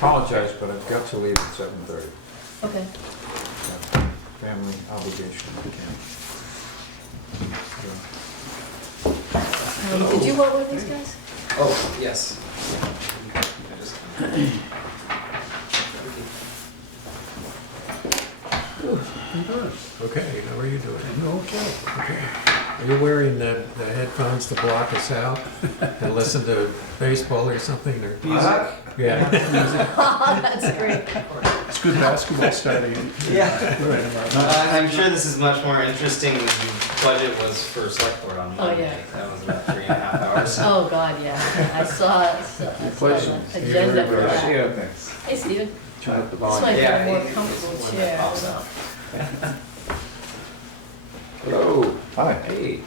apologize, but I've got to leave at 7:30. Okay. Family obligation, I can't. Did you work with these guys? Oh, yes. Okay, how are you doing? Okay. Okay. Are you wearing the headphones to block us out and listen to baseball or something? Or? Yeah. That's great. It's good basketball starting. Yeah. Right about now. I'm sure this is much more interesting than the budget was for select board on Oh, Monday. yeah. That was about 3.5 hours. Oh, God, yeah. I saw the agenda for that. Yeah, thanks. Hey, Steven. Turn up the This might volume. be Yeah, a more it's comfortable one that chair. I pops don't up. know. Hello. Hi. Hey.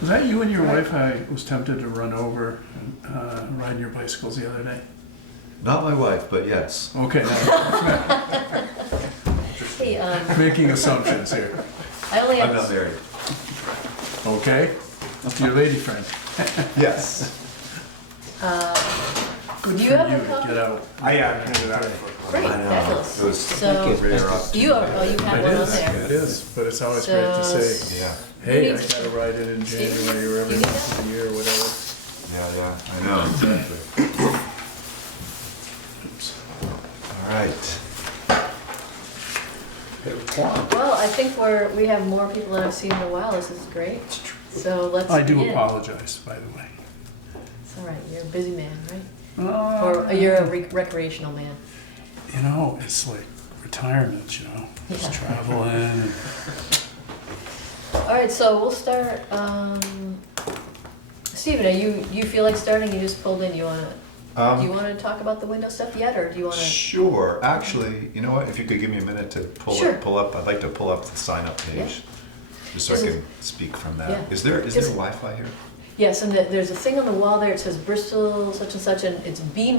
Was that you and your wife I was tempted to run over and ride your bicycles the other day? Not my wife, but yes. Okay, now, Hey, making assumptions here. I only I'm not have, married. Okay? Your lady friend. Yes. Good Do you for have a to copy? get out. I handed it out. great, I know. fabulous. It was So, rare opportunity. you have one It on is, there. it is, but it's always great to So- say, Yeah, hey, I needs- gotta ride in January or every You need once a year or whatever. yeah, I know, exactly. Oops. All right. Well, I think we have more people than I've seen in a while. This is great. So let's I do begin. apologize, by the way. It's all right. You're a busy man, right? Uh, Or you're a recreational man. You know, it's like retirement, you know, just Yeah. traveling and All right, so we'll start. Stephen, you feel like starting? You just pulled in. Do you want to talk about the window stuff yet, or do you want to? Sure. Actually, you know what? If you could give me a minute to Sure. pull up, I'd like to pull up the sign up page, just so I This is- can speak from that. Yeah. Is there Is- Wi-Fi here? Yes, and there's a thing on the wall there. It says Bristol such and such, and it's be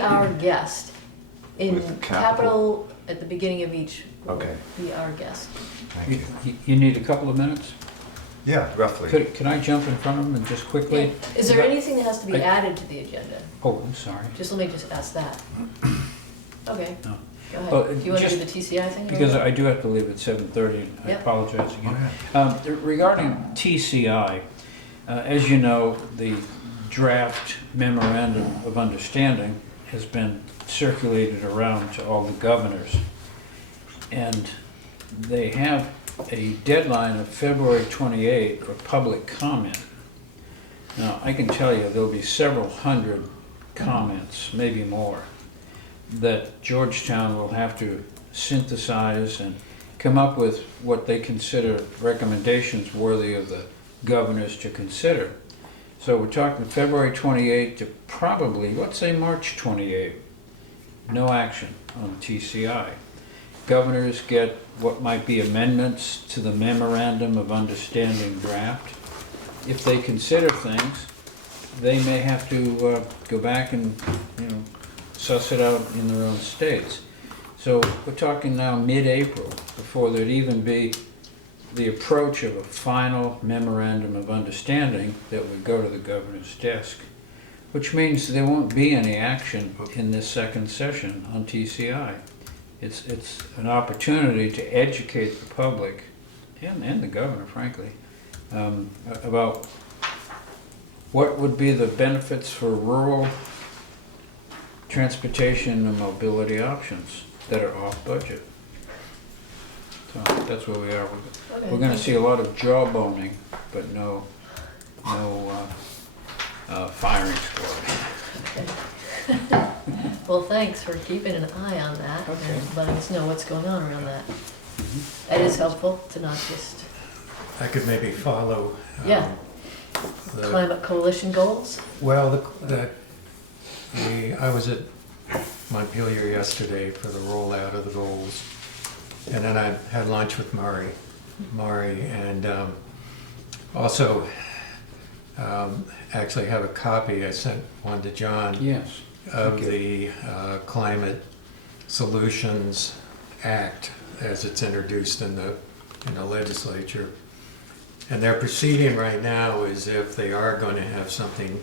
our guest in With capital at the beginning of each. word. Okay. Be our guest. Thank you. You need a couple of minutes? Yeah, roughly. Can I jump in front of them and just quickly? Yeah. Is there anything that has to be added to the agenda? Oh, I'm sorry. Just let me just ask that. Okay. No. Go ahead. Well, Do you want to do just the TCI thing? or Because what? I do have to leave at 7:30, and I Yep. apologize Oh, again. yeah. Regarding TCI, as you know, the draft memorandum of understanding has been circulated around to all the governors. And they have a deadline of February 28 for public comment. Now, I can tell you there'll be several hundred comments, maybe more, that Georgetown will have to synthesize and come up with what they consider recommendations worthy of the governors to consider. So we're talking February 28 to probably, let's say March 28. No action on TCI. Governors get what might be amendments to the memorandum of understanding draft. If they consider things, they may have to go back and, suss it out in their own states. So we're talking now mid-April before there'd even be the approach of a final memorandum of understanding that would go to the governor's desk, which means there won't be any action in this second session on TCI. It's an opportunity to educate the public and the governor, frankly, about what would be the benefits for rural transportation and mobility options that are off budget. So that's where we are with it. Okay, We're gonna thank see a lot of jawboning, but no firing squad. Okay. Well, thanks for keeping an eye on that Okay. and letting us know what's going on around that. That is helpful to not just I could maybe follow. Yeah. the- climate coalition goals. Well, I was at Montpelier yesterday for the rollout of the goals. And then I had lunch with Mari, and also actually have a copy. I sent one to John Yes. of the Climate Solutions Act as it's introduced in the legislature. And their proceeding right now is if they are going to have something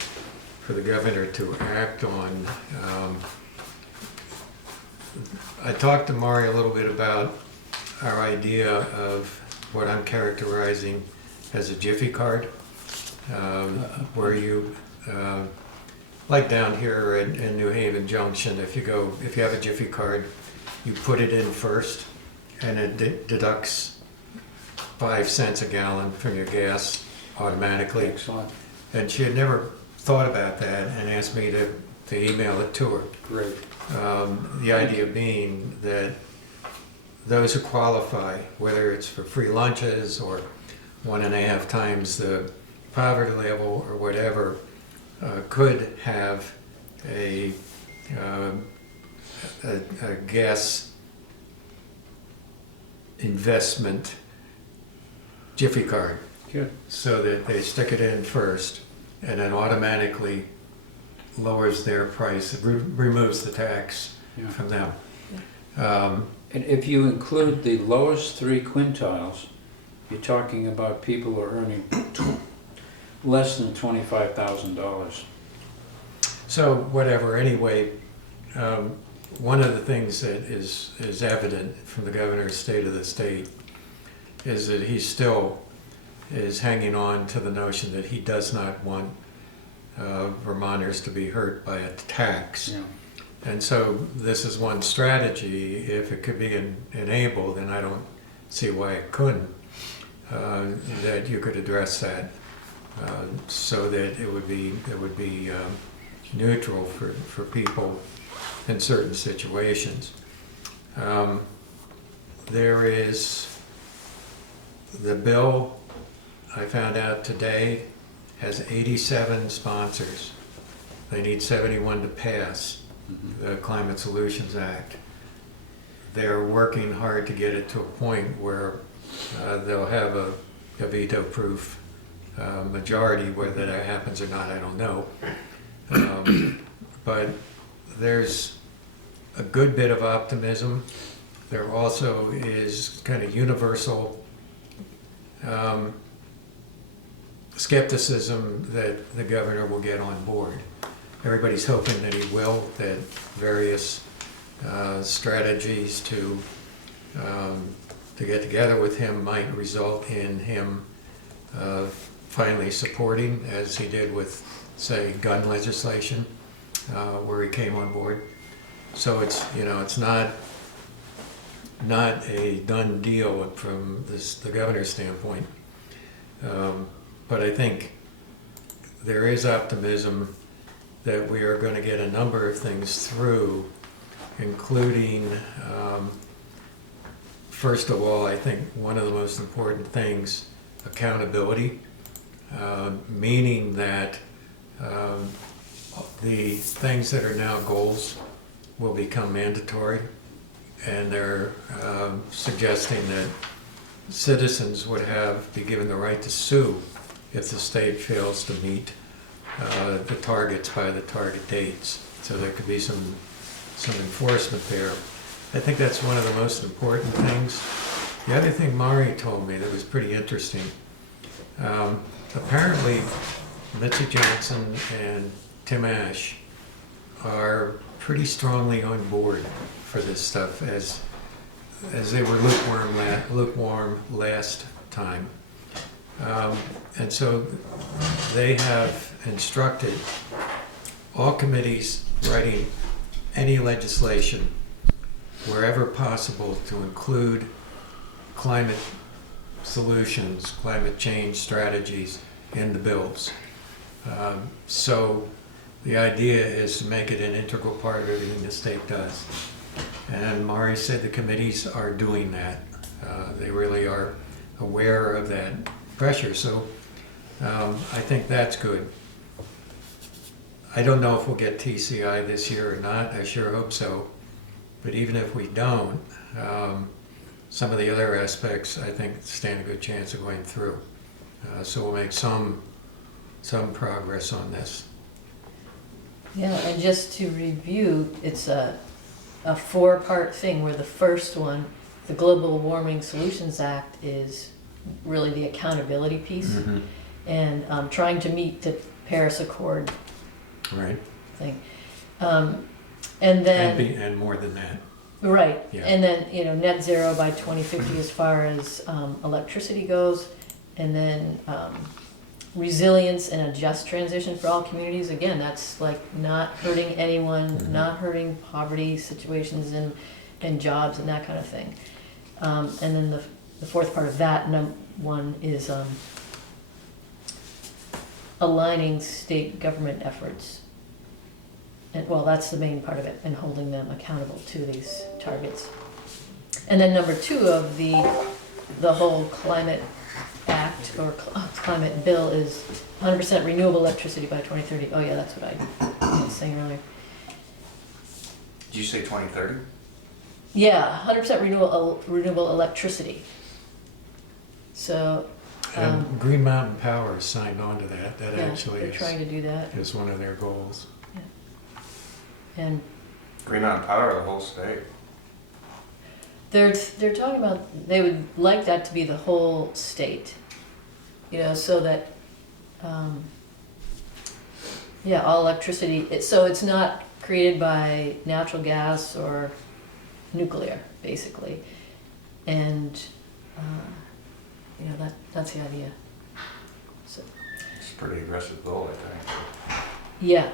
for the governor to act on. I talked to Mari a little bit about our idea of what I'm characterizing as a Jiffy card, where you, like down here in New Haven Junction, if you have a Jiffy card, you put it in first, and it deducts 5 cents a gallon from your gas automatically. Excellent. And she had never thought about that and asked me to email it to her. Great. The idea being that those who qualify, whether it's for free lunches or 1.5 times the poverty level or whatever, could have a gas investment Jiffy card, Good. so that they stick it in first and then automatically lowers their price, removes the tax Yeah. from them. And if you include the lowest 3 quintiles, you're talking about people who are earning less than $25,000. So whatever, anyway, one of the things that is evident from the governor's state of the state is that he still is hanging on to the notion that he does not want Vermonters to be hurt by a tax. Yeah. And so this is one strategy. If it could be enabled, and I don't see why it couldn't, that you could address that so that it would be neutral for people in certain situations. There is the bill I found out today has 87 sponsors. They need 71 to pass the Climate Solutions Act. They're working hard to get it to a point where they'll have a veto-proof majority. Whether that happens or not, I don't know. But there's a good bit of optimism. There also is kind of universal skepticism that the governor will get on board. Everybody's hoping that he will, that various strategies to get together with him might result in him finally supporting, as he did with, say, gun legislation, where he came on board. So it's not a done deal from the governor's standpoint. But I think there is optimism that we are going to get a number of things through, including, first of all, I think one of the most important things, accountability, meaning that the things that are now goals will become mandatory, and they're suggesting that citizens would be given the right to sue if the state fails to meet the targets by the target dates. So there could be some enforcement there. I think that's one of the most important things. The other thing Mari told me that was pretty interesting, apparently Mitzi Johnson and Tim Ash are pretty strongly on board for this stuff, as they were lukewarm last time. And so they have instructed all committees writing any legislation wherever possible to include climate solutions, climate change strategies in the bills. So the idea is to make it an integral part of everything the state does. And Mari said the committees are doing that. They really are aware of that pressure. So I think that's good. I don't know if we'll get TCI this year or not. I sure hope so. But even if we don't, some of the other aspects I think stand a good chance of going through. So we'll make some progress on this. Yeah, and just to review, it's a 4-part thing where the first one, the Global Warming Solutions Act, is really the accountability piece. And trying to meet the Paris Accord Right. thing. And then. And more than that. Right, Yeah. and then, net zero by 2050 as far as electricity goes, and then resilience and a just transition for all communities. Again, that's like not hurting anyone, not hurting poverty situations and jobs and that kind of thing. And then the fourth part of that one is aligning state government efforts. And, well, that's the main part of it, and holding them accountable to these targets. And then number 2 of the whole climate act or climate bill is 100% renewable electricity by 2030. Oh yeah, that's what I was saying earlier. Did you say 2030? Yeah, 100% renewable electricity. So, And Green Mountain Power signed on to that. That yeah, actually they're trying to do that. is one of their goals. And Green Mountain Power, the whole state. they're talking about, they would like that to be the whole state, so that, all electricity, so it's not created by natural gas or nuclear, basically. And, that's the idea. So, It's a pretty aggressive goal, I think. yeah.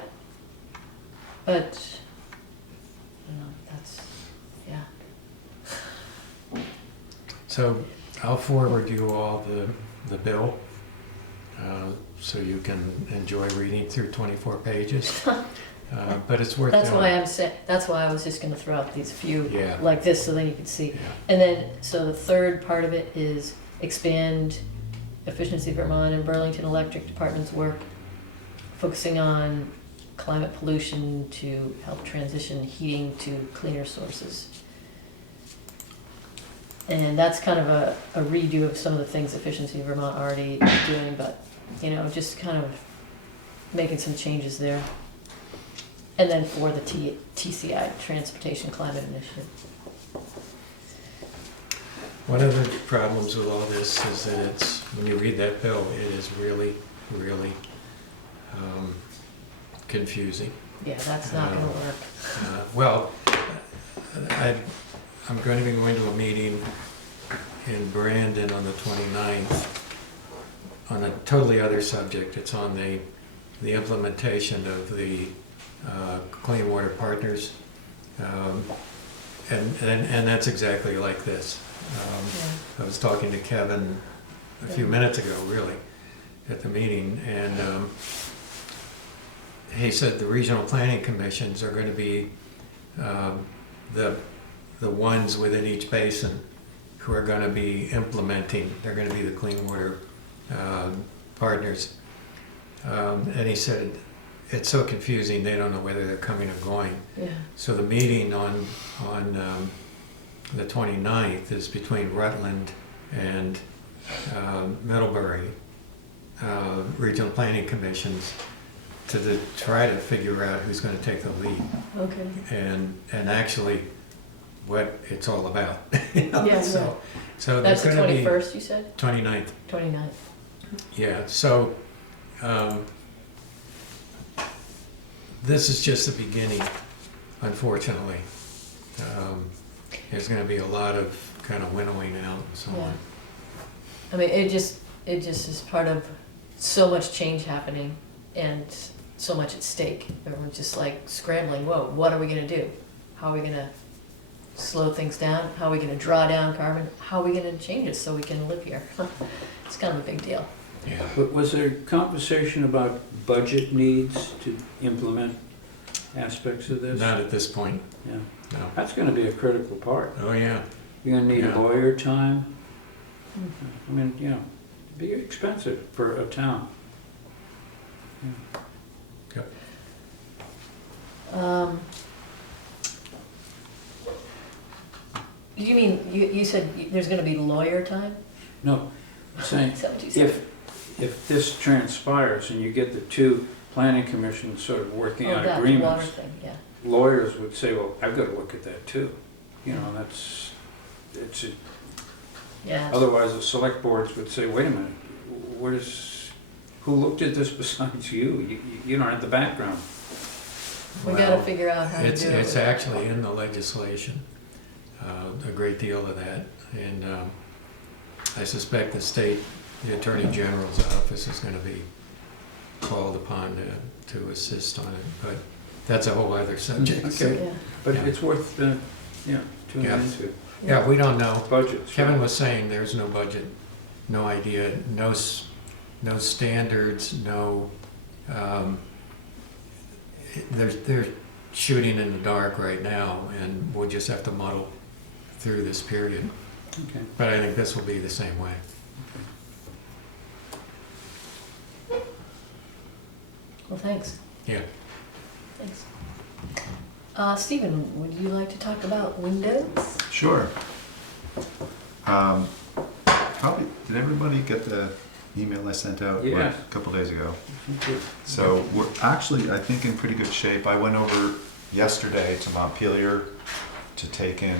But, that's, yeah. So I'll forward you all the bill, so you can enjoy reading through 24 pages. But it's worth That's doing. why that's why I was just gonna throw out these few Yeah. like this, so then you can see. Yeah. And then, so the third part of it is expand Efficiency Vermont and Burlington Electric Department's work, focusing on climate pollution to help transition heating to cleaner sources. And that's kind of a redo of some of the things Efficiency Vermont already is doing, but, just kind of making some changes there. And then for the TCI, Transportation Climate Initiative. One of the problems with all this is that when you read that bill, it is really, really confusing. Yeah, that's not gonna work. Well, I'm going to be going to a meeting in Brandon on the 29th on a totally other subject. It's on the implementation of the Clean Water Partners, and that's exactly like this. I was talking to Kevin a few minutes ago, really, at the meeting, and he said the regional planning commissions are going to be the ones within each basin who are going to be implementing. They're going to be the Clean Water Partners, and he said it's so confusing they don't know whether they're coming or going. Yeah. So the meeting on the 29th is between Rutland and Middlebury regional planning commissions to try to figure out who's going to take the lead Okay. and actually what it's all about. Yeah, So That's the there's going to be 21st, you said? 29th. 29th. Yeah. So this is just the beginning, unfortunately. There's going to be a lot of kind of winnowing out and so Yeah. on. I mean, it just is part of so much change happening and so much at stake. Everyone's just like scrambling, whoa, what are we gonna do? How are we gonna slow things down? How are we gonna draw down carbon? How are we gonna change it so we can live here? It's kind of a big deal. Yeah. But was there conversation about budget needs to implement aspects of this? Not at this point, Yeah, no. that's gonna be a critical part. Oh, yeah. You're gonna need Yeah. lawyer time. I mean, it'd be expensive for a town. You mean, you said there's gonna be lawyer time? No, I'm saying, Is that what you said? if this transpires and you get the two planning commissions sort of working Oh, on that water agreements, thing, yeah. lawyers would say, well, I've got to look at that too. Yeah. Otherwise the select boards would say, wait a minute, who looked at this besides you? You don't have the background. We gotta Well, figure out how to do it. It's actually in the legislation, a great deal of that. And I suspect the Attorney General's office is gonna be called upon to assist on it, but that's a whole other subject. Okay. Yeah, But Yeah. it's worth, tuning Yeah. into. Yeah, we don't know. Budgets. Kevin was saying there's no budget, no idea, no standards, no, they're shooting in the dark right now, and we'll just have to muddle through this period. Okay. But I think this will be the same way. well, thanks, Yeah. thanks. Stephen, would you like to talk about Windows? Sure. Probably, did everybody get the email I sent out Yeah. a couple days ago? So we're actually, I think, in pretty good shape. I went over yesterday to Montpelier to take in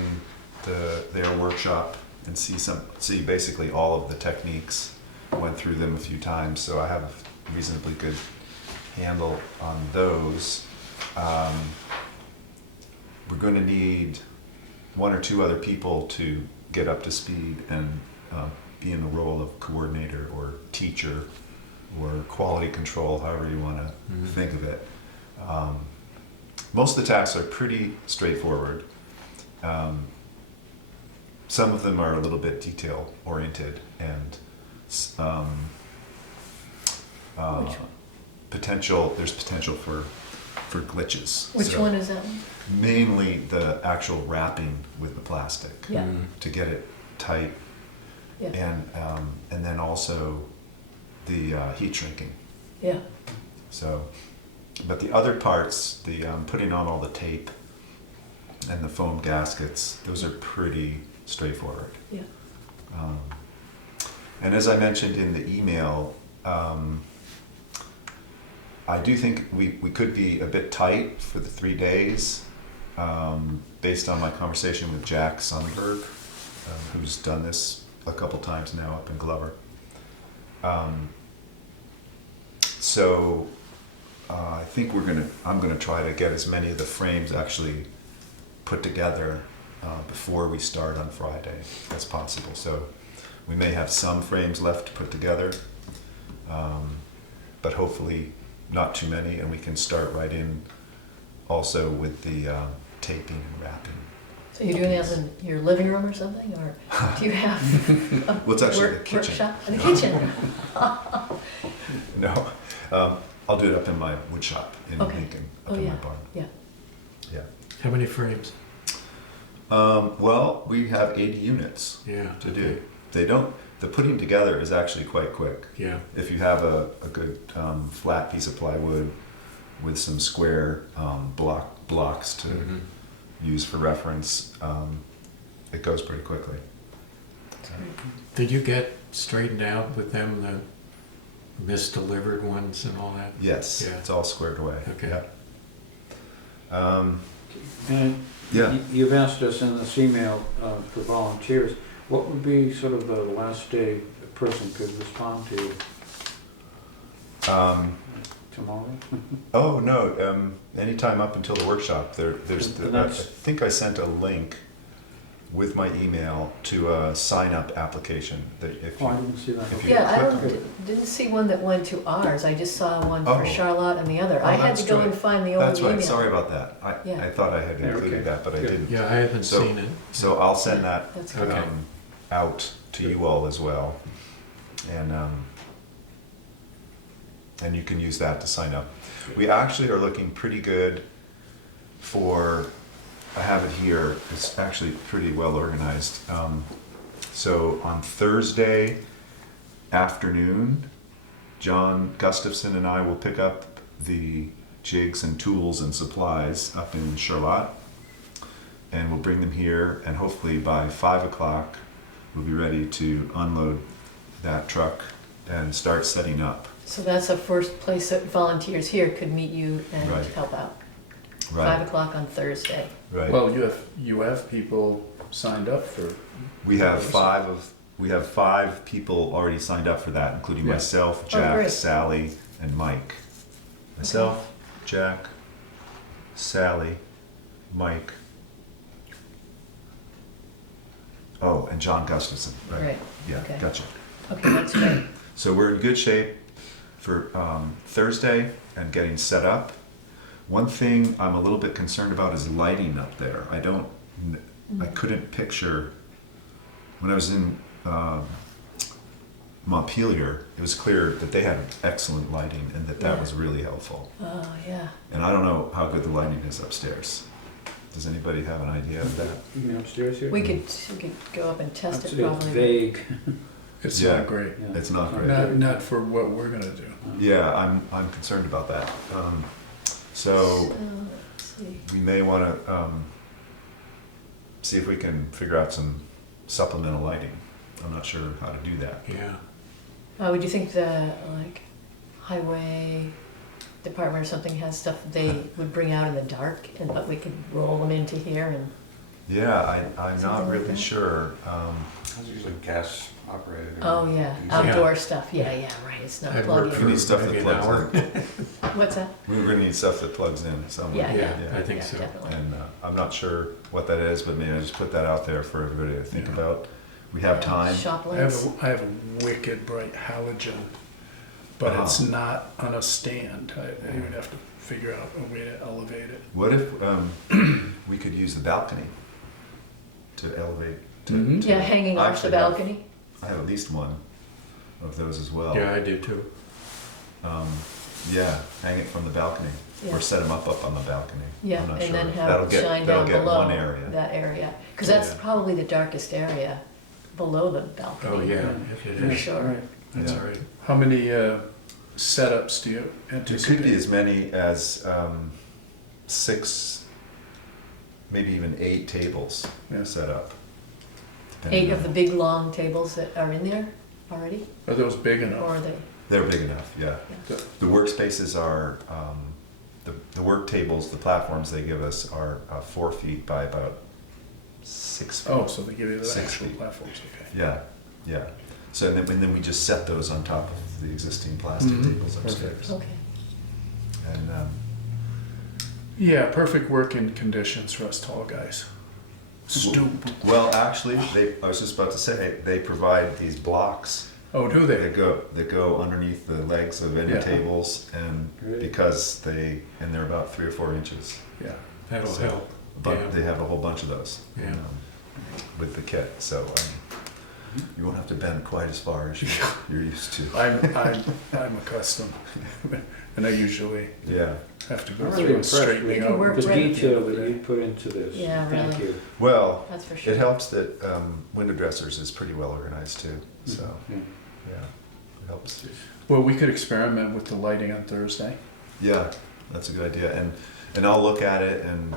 their workshop and see basically all of the techniques. Went through them a few times, so I have a reasonably good handle on those. We're going to need one or two other people to get up to speed and be in the role of coordinator or teacher or quality control, however you want to think of it. Most of the tasks are pretty straightforward. Some of them are a little bit detail oriented and Which one? there's potential for glitches. Which So one is that one? mainly the actual wrapping with the plastic Yeah, to get it tight, yeah, and then also the heat shrinking. yeah, So, but the other parts, the putting on all the tape and the foam gaskets, those are pretty straightforward. yeah. And as I mentioned in the email, I do think we could be a bit tight for the 3 days, based on my conversation with Jack Sundberg, who's done this a couple times now up in Glover. So I think I'm gonna try to get as many of the frames actually put together before we start on Friday as possible. So we may have some frames left to put together, but hopefully not too many, and we can start right in also with the taping and wrapping. So you're doing that in your living room or something, or do you have a Well, it's actually the kitchen. workshop? In the kitchen? No, I'll do it up in my wood shop in Okay. Lincoln, Oh, up in yeah. my barn. Yeah, Yeah. How many frames? Well, we have 80 units Yeah. to do. The putting together is actually quite quick. Yeah. If you have a good flat piece of plywood with some square blocks to Mhm. use for reference, it goes pretty quickly. that's great. Did you get straightened out with them, the misdelivered ones and all that? Yes, Yeah. it's all squared away. Okay. Yeah. And Yeah. you've asked us in this email for volunteers, what would be sort of the last day a person could respond to tomorrow? Oh no! Anytime up until the workshop, there's. And I that's- think I sent a link with my email to a sign-up application that if Oh, I you. didn't see that. If you- Yeah, I click didn't see one that went to ours, I just saw one for Oh. Charlotte and the other. Oh, I had that's to go right. and find the old email. That's right. Sorry about that. Yeah. I thought I had Yeah, included okay. that, but I Good. didn't. Yeah, I haven't So- seen it. So I'll send that That's Okay. good. out to you all as well, and you can use that to sign up. We actually are looking pretty good for. I have it here. It's actually pretty well organized. So on Thursday afternoon, John Gustafson and I will pick up the jigs and tools and supplies up in Charlotte, and we'll bring them here, and hopefully by 5 o'clock we'll be ready to unload that truck and start setting up. So that's the first place that volunteers here could meet you and Right. help out. Right. 5 o'clock on Thursday. Right. Well, you have people signed up for. we have five people already signed up for that, including Yeah. myself, Oh, Jack, great. Sally, and Mike. Myself, Jack, Sally, Mike. Oh, and John Gustafson, right? Right, Yeah, okay. gotcha. Okay, that's great. So we're in good shape for Thursday and getting set up. One thing I'm a little bit concerned about is lighting up there. I couldn't picture, when I was in Montpelier, it was clear that they had excellent lighting and that Yeah. was really helpful. Oh, yeah. And I don't know how good the lighting is upstairs. Does anybody have an idea of that? You mean upstairs here? We could go up and test it It's probably. vague. It's Yeah. not great. Yeah. It's not great. Not for what we're gonna do. Yeah, I'm concerned about that. So Let's see. we may want to see if we can figure out some supplemental lighting. I'm not sure how to do that. Yeah. Would you think the, like, highway department or something has stuff they would bring out in the dark, but we could roll them into here and, Yeah, I'm Something not like really that? sure. It's usually gas operated. oh, yeah, diesel. outdoor stuff, yeah, right, it's not I'd work We plug-in. need stuff that maybe an plugs hour. in. What's that? We're gonna need stuff that plugs in somewhere. Yeah, I think so. definitely. And I'm not sure what that is, but maybe I just put that out there for everybody to think Yeah. about. We have time. Shop I have lights. I have a wicked bright halogen, but it's not on a stand. I would have to figure out a way to elevate it. What if we could use the balcony to elevate? Mhm. Yeah, hanging off the Actually, I have- balcony. I have at least one of those as well. Yeah, I do too. Yeah, hang it from the balcony, Yeah. or set them up on the balcony. Yeah, I'm not and sure. then have That'll it get- shine that'll down get below one area. that area. Because that's Yeah. probably the darkest area, below the balcony. Oh, yeah, if it For is. sure. Right. That's Yeah. right. How many setups do you It anticipate? could be as many as 6, maybe even 8 tables Yeah. set up. depending 8 of on- the big long tables that are in there already, Are those big or enough? are they? They're big enough, yeah. Yeah. The workspaces are, the work tables, the platforms they give us are 4 feet by about 6 feet. Oh, so they give you the 6 actual feet. platforms, okay. Yeah, yeah. So then we just set those on top of the existing plastic Mhm. tables upstairs. Okay. And Yeah, perfect working conditions for us tall guys. Stoop. well, actually, I was just about to say, they provide these blocks Oh, do they? that go underneath the legs of any Yeah. tables, and Really? because they're about 3 or 4 inches. Yeah. That'll So, help. But Yeah. they have a whole bunch of those. Yeah. With the kit, so you won't have to bend quite as far as you're used to. I'm accustomed, and I usually Yeah. have to go I'm really through a impressed with straightening You out. work The right. detail that you put into this. Yeah, Thank really. you. Well, That's for sure. it helps that window dressers is pretty well organized too. So Yeah. yeah, it helps. Well, we could experiment with the lighting on Thursday. Yeah, that's a good idea. And I'll look at it, and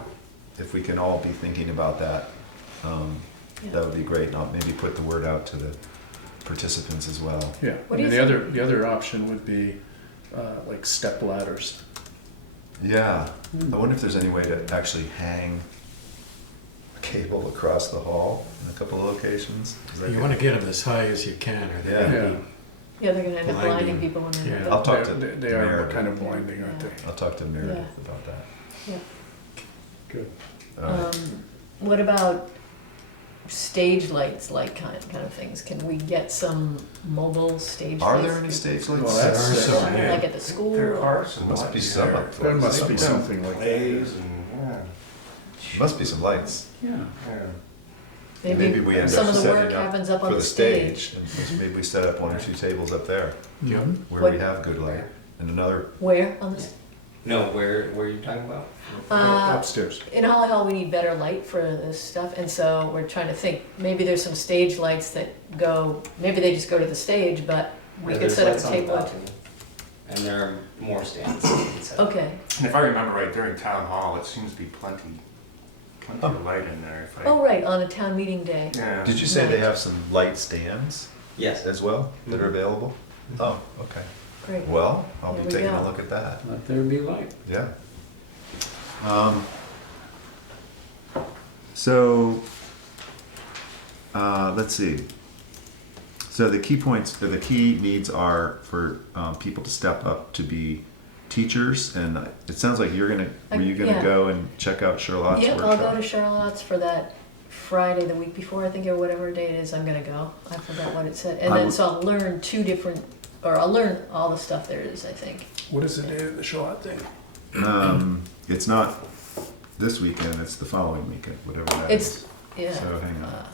if we can all be thinking about that, Yeah. that would be great. And I'll maybe put the word out to the participants as well. Yeah. What And do then you the other option would be like step ladders. Yeah, I wonder if there's any way to actually hang a cable across the hall in a couple of locations. Is that You good? want to get them as high as you can, or they're Yeah. gonna Yeah. be Yeah, they're gonna end up blinding Blinding. people when they're. Yeah. I'll talk to They are Meredith. kind of blinding, aren't Yeah. they? I'll talk to Meredith Yeah. about that. Yeah. Good. All right. What about stage lights, like kind of things? Can we get some mobile stage lights? Are there any stage lights? Well, that's- There are some, yeah. Like at the school? There are some Must lights be some there. up There must be somewhere. something like that. Plays and, yeah, Must be some lights. Yeah. yeah. Maybe we end some up of the work setting up happens up for on the the stage. stage, and maybe we set up 1 or 2 tables up there Yep. where What- we have good light, and another. Where on this? No, where are you talking about? Upstairs. In Holly Hall, we need better light for this stuff, and so we're trying to think, maybe there's some stage lights that go, maybe they just go to the stage, but we Yeah, could there's set up lights a on the table. balcony. And there are more stands. you can set up. Okay, And if I remember right, during town hall, it seems to be plenty of light in there. If I, oh, right, on a town meeting day. yeah. Did you say they have some light stands Yes. as well that are available? Oh, okay. Great. Well, I'll There be we taking a go. look at that. Let there be light. Yeah. So, let's see. So the key points, or the key needs are for people to step up to be teachers, and it sounds like were you gonna Yeah. go and check out Charlotte's Yep, I'll workshop? go to Charlotte's for that Friday, the week before, I think, or whatever day it is I'm gonna go. I forgot what it said. And I then, would- so I'll learn I'll learn all the stuff there is, I think. What is the day of the Charlotte thing? It's not this weekend, it's the following weekend, whatever that It's, is. yeah. So hang on.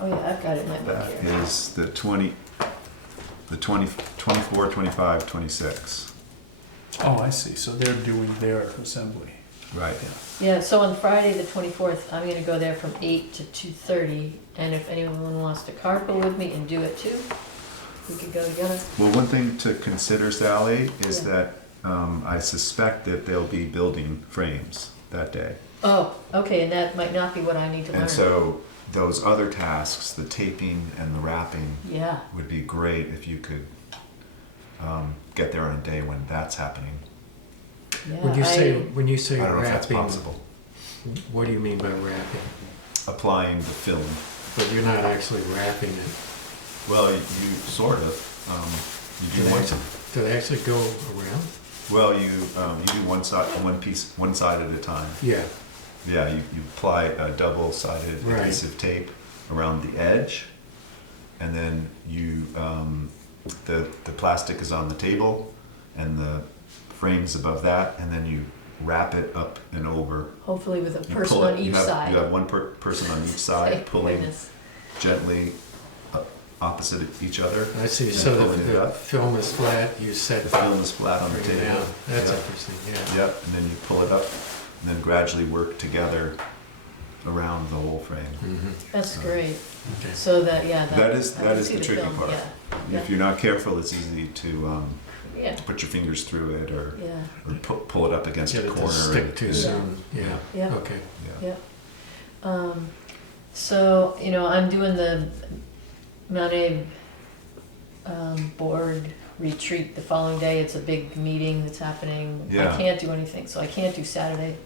Oh, yeah, I've got it in my book That here. is the 24, 25, 26. Oh, I see, so they're doing their assembly. Right. Yeah, so on Friday, the 24th, I'm gonna go there from 8 to 2:30, and if anyone wants to carpool with me and do it too, we could go together. Well, one thing to consider, Sally, is Yeah. that I suspect that they'll be building frames that day. Oh, okay, and that might not be what I need to learn. And so those other tasks, the taping and the wrapping, Yeah, would be great if you could get there on a day when that's happening. yeah. When you say I don't know if that's wrapping, possible. what do you mean by wrapping? Applying the film. But you're not actually wrapping it. Well, you sort of. You Do do they one. actually, do they actually go around? Well, you do one side at a time. Yeah, Yeah, you apply a double-sided Right. adhesive tape around the edge, and then the plastic is on the table, and the frame's above that, and then you wrap it up and over. Hopefully with a You person pull it- on each you have, side. You have one person on each side Thank pulling goodness. gently opposite each other. I see. and So pulling it the up. film is flat, you set The film is flat on the bring it table. down. That's Yep. interesting, yeah. Yep, and then you pull it up, and then gradually work together around the whole frame. Mhm. That's great. Okay. So that, yeah. That is- I that can is see the tricky film, part. Yeah, If you're not careful, it's easy to yeah, put your fingers through it or yeah, pull it up against Get a it to corner. stick too and- soon, yeah, yeah. okay. Yeah. yeah. So, I'm doing the Mount Abe board retreat the following day. It's a big meeting that's happening. Yeah. I can't do anything, so I can't do Saturday.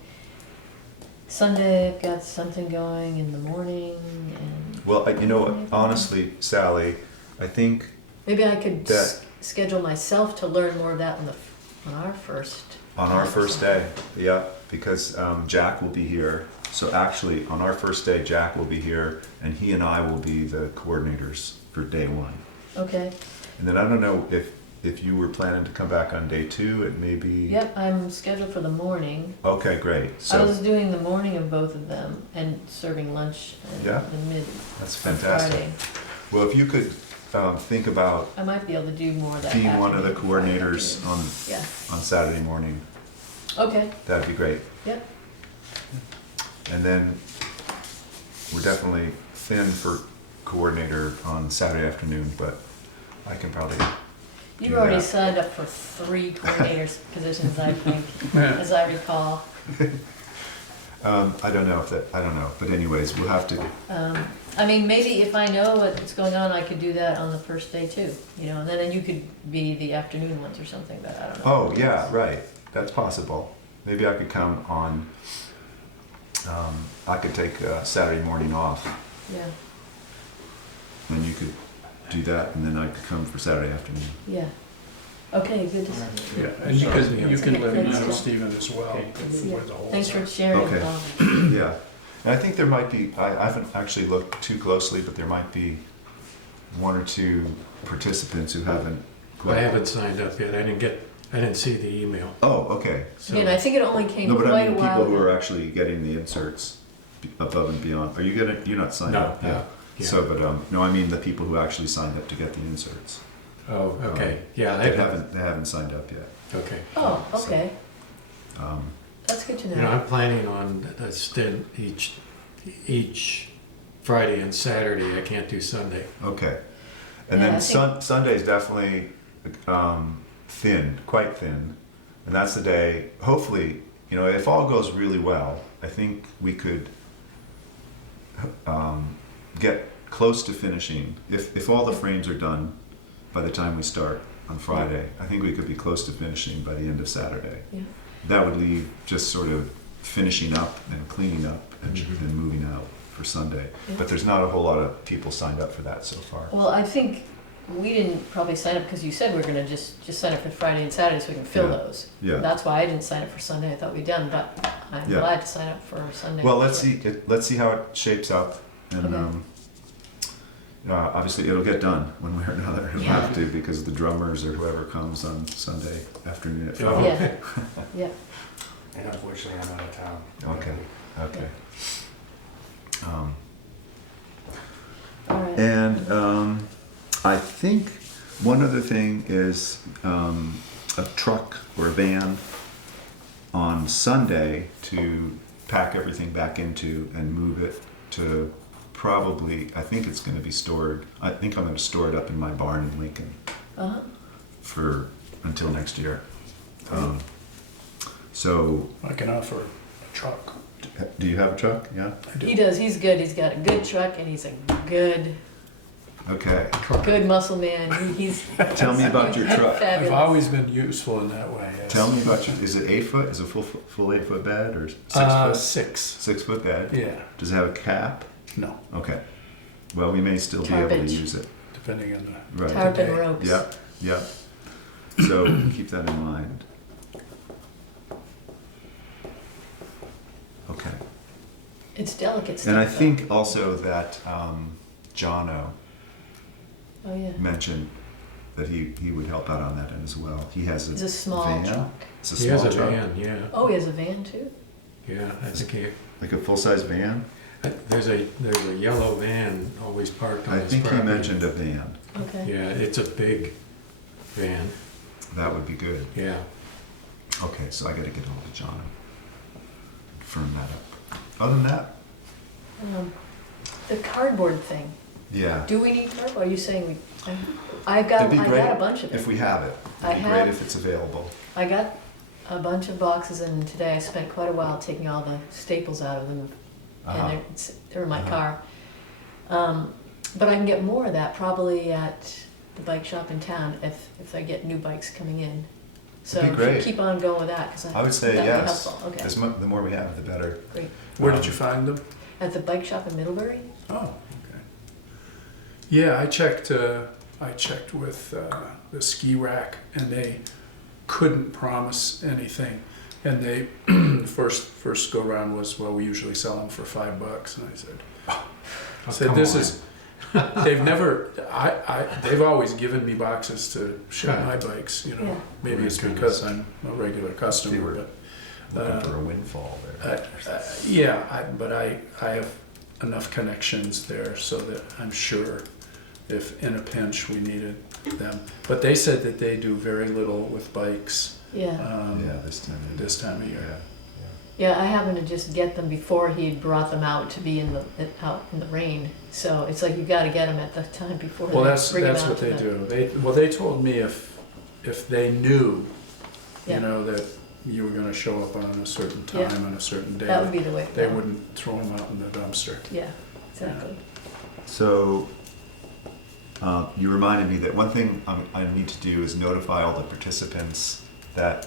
Sunday, I've got something going in the morning, and Well, you know what, honestly, Sally, I think, maybe I could That- schedule myself to learn more of that on our first. on our first day, yeah, because Jack will be here. So actually, on our first day, Jack will be here, and he and I will be the coordinators for day one. Okay, And then I don't know if you were planning to come back on day two, it may be. yep, I'm scheduled for the morning. Okay, great. I was So doing the morning of both of them and serving lunch Yeah. in mid that's on fantastic. Friday. Well, if you could think about I might be able to do more of that. being one of the afternoon, Friday coordinators afternoon. Yeah, on Saturday morning, okay, that'd be great. yep, And then we're definitely thin for coordinator on Saturday afternoon, but I can probably, you've Do already that. signed up for 3 coordinators positions, I think, Yeah. as I recall. I don't know, but anyways, we'll have to, I mean, maybe if I know what's going on, I could do that on the first day too, and then you could be the afternoon ones or something, but I don't know. oh, yeah, right, that's possible. Maybe I could come on, I could take Saturday morning off, Yeah, and you could do that, and then I could come for Saturday afternoon. yeah. Okay, good to see you. Yeah, and you can let me know, Thanks. Stephen, as well, Okay. where the holes Thanks for are. sharing. Okay. Bob. Yeah, and I think there might be, I haven't actually looked too closely, but there might be one or two participants who haven't. I haven't signed up yet, I didn't see the email, Oh, okay. so. Again, I think it only came No, but I quite a mean, while. people who are actually getting the inserts above and beyond. Are you you're not signed No, up? no, yeah. So, but, no, I mean the people who actually signed up to get the inserts. Oh, okay, yeah, They haven't signed up yet. okay. Oh, okay, Um, that's good to You know, know. I'm planning on a stint each Friday and Saturday, I can't do Sunday. okay. And Yeah, then I think- Sunday's definitely, thin, quite thin. And that's the day, hopefully, if all goes really well, I think we could, get close to finishing. If all the frames are done by the time we start on Friday, I think we could be close to finishing by the end of Saturday. Yeah. That would leave just sort of finishing up and cleaning up and, Mhm. and moving out for Sunday. Yeah. But there's not a whole lot of people signed up for that so far. Well, I think we didn't probably sign up because you said we were gonna just sign up for Friday and Saturday so we can fill Yeah. those. Yeah. That's why I didn't sign up for Sunday. I thought we'd done, but I'm Yeah. glad to sign up for Sunday. Well, let's see how it shapes up, and Okay. obviously it'll get done one way or another. It'll Yeah. have to, because the drummers or whoever comes on Sunday afternoon at Yeah. 5. Yeah, yeah. And unfortunately, I'm out of town. Okay. Okay. All right. And I think one other thing is a truck or a van on Sunday to pack everything back into and move it to probably, I think it's going to be stored, I think I'm going to store it up in my barn in Lincoln Uh-huh. for until next year. So, I can offer a truck. do you have a truck? Yeah? I do. He does, he's good. He's got a good truck and he's a good Okay. muscle man. He's Tell me about your truck. I've fabulous. always been useful in that way. Yes. Tell me about your, is it 8 foot? Is it full 8 foot bed or 6 foot? 6. 6 foot bed? Yeah. Does it have a cap? No, Okay. Well, we may still be able to Tarpage. use it. depending on the. Right. Tarp and Today. ropes. Yep, yep. So keep that in mind. Okay. It's delicate stuff. And I though. think also that Jono Oh, yeah. mentioned that he would help out on that end as well. He has a It's a small van. truck. It's a He has small a truck. van, yeah, Oh, he has a van too? yeah, I think he, Like a full-size van? there's a yellow van always parked on I his think he property. mentioned a van. Okay. Yeah, it's a big van, That would be good. yeah. Okay, so I gotta get hold of Jono. Firm that up. Other than that, The cardboard thing. yeah. Do we need cardboard? Are you saying we, I got It'd be great a bunch of if it. we have it. I It'd be great have- if it's available. I got a bunch of boxes and today I spent quite a while taking all the staples out of them. Uh-huh. And they're in my Uh-huh. car. But I can get more of that probably at the bike shop in town if I get new bikes coming in. So That'd be we should great. keep on going with that because I would say that'd be yes. helpful. Okay, The more we have, the better. great. Where did you find them? At the bike shop in Middlebury? Oh, okay. Yeah, I checked with the ski rack, and they couldn't promise anything. And they first go round was, well, we usually sell them for $5, and I said, Oh, said come this on. is. They've never. They've always given me boxes to ship Yeah. my bikes. You know, Yeah. maybe it's Goodness. because I'm a regular They customer, were but. looking for a windfall there. But I have enough connections there so that I'm sure if in a pinch we needed them. But they said that they do very little with bikes Yeah. Yeah, this time. this time of Yeah. year. Yeah, I happened to just get them before he had brought them out to be out in the rain. So it's like you got to get them at the time before Well, they that's bring them out what to they the- do. They told me if they knew, Yeah. you know, that you were going to show up on a certain Yeah. time on a certain day, That would be the way. to they go. wouldn't throw them out in the dumpster. Yeah, exactly. So, you reminded me that one thing I need to do is notify all the participants that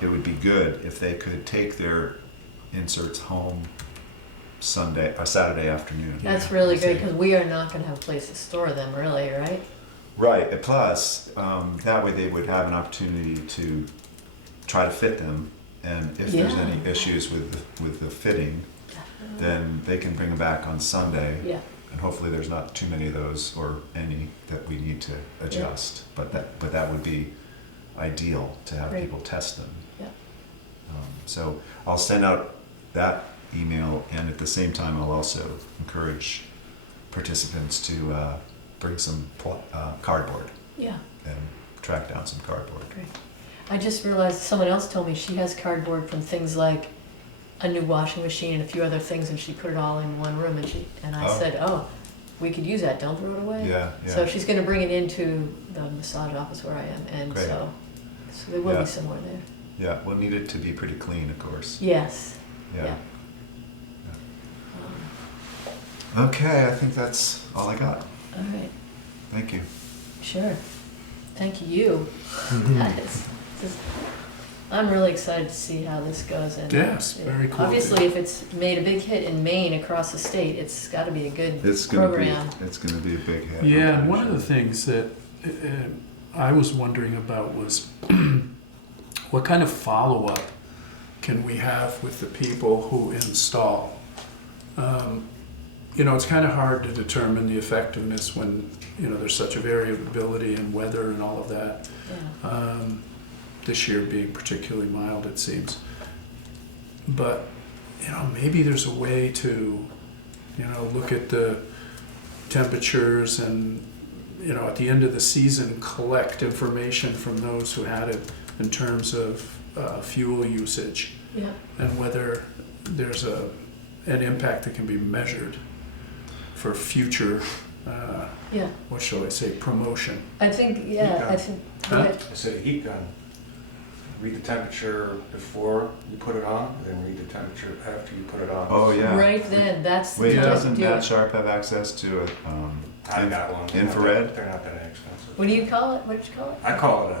it would be good if they could take their inserts home Saturday afternoon. That's really I great see. because we are not going to have a place to store them, really, right? Right, and plus, that way they would have an opportunity to try to fit them, and if there's Yeah. any issues with the fitting, then they can bring them back on Sunday. Yeah, And hopefully there's not too many of those or any that we need to adjust. But that would be ideal to have Great. people test them. yeah. So I'll send out that email, and at the same time I'll also encourage participants to bring some cardboard Yeah, and track down some cardboard. great. I just realized someone else told me she has cardboard from things like a new washing machine and a few other things, and she put it all in one room. And I Oh. said, "Oh, we could use that. Don't throw it away." Yeah, So yeah. she's going to bring it into the massage office where I am, and Great. so there will Yeah. be some more there. Yeah, we'll need it to be pretty clean, of course. Yes. Yeah. Yeah. Okay, I think that's all I got. All right. Thank you. Sure. Thank you. Mhm. It's just I'm really excited to see how this goes. And Yes, very cool. obviously, if it's made a big hit in Maine across the state, it's got to be a good It's gonna program. be, it's gonna be a big hit. Yeah, and one of the things that I was wondering about was what kind of follow-up can we have with the people who install? You know, it's kind of hard to determine the effectiveness when, you know, there's such a variability in weather and all of that. Yeah. This year being particularly mild, it seems. But, you know, maybe there's a way to, you know, look at the temperatures and, you know, at the end of the season, collect information from those who had it in terms of fuel usage Yeah. and whether there's an impact that can be measured for future, Yeah. what shall I say, promotion. I think, yeah, I think, go Huh? ahead. I said a heat gun. Read the temperature before you put it on, then read the temperature after you put it on. Oh, yeah. Right then, that's the Wait, time to doesn't do Matt it. Sharp have access to a, I got one. infrared? They're not that inexpensive. What do you call it? What do you call it? I call it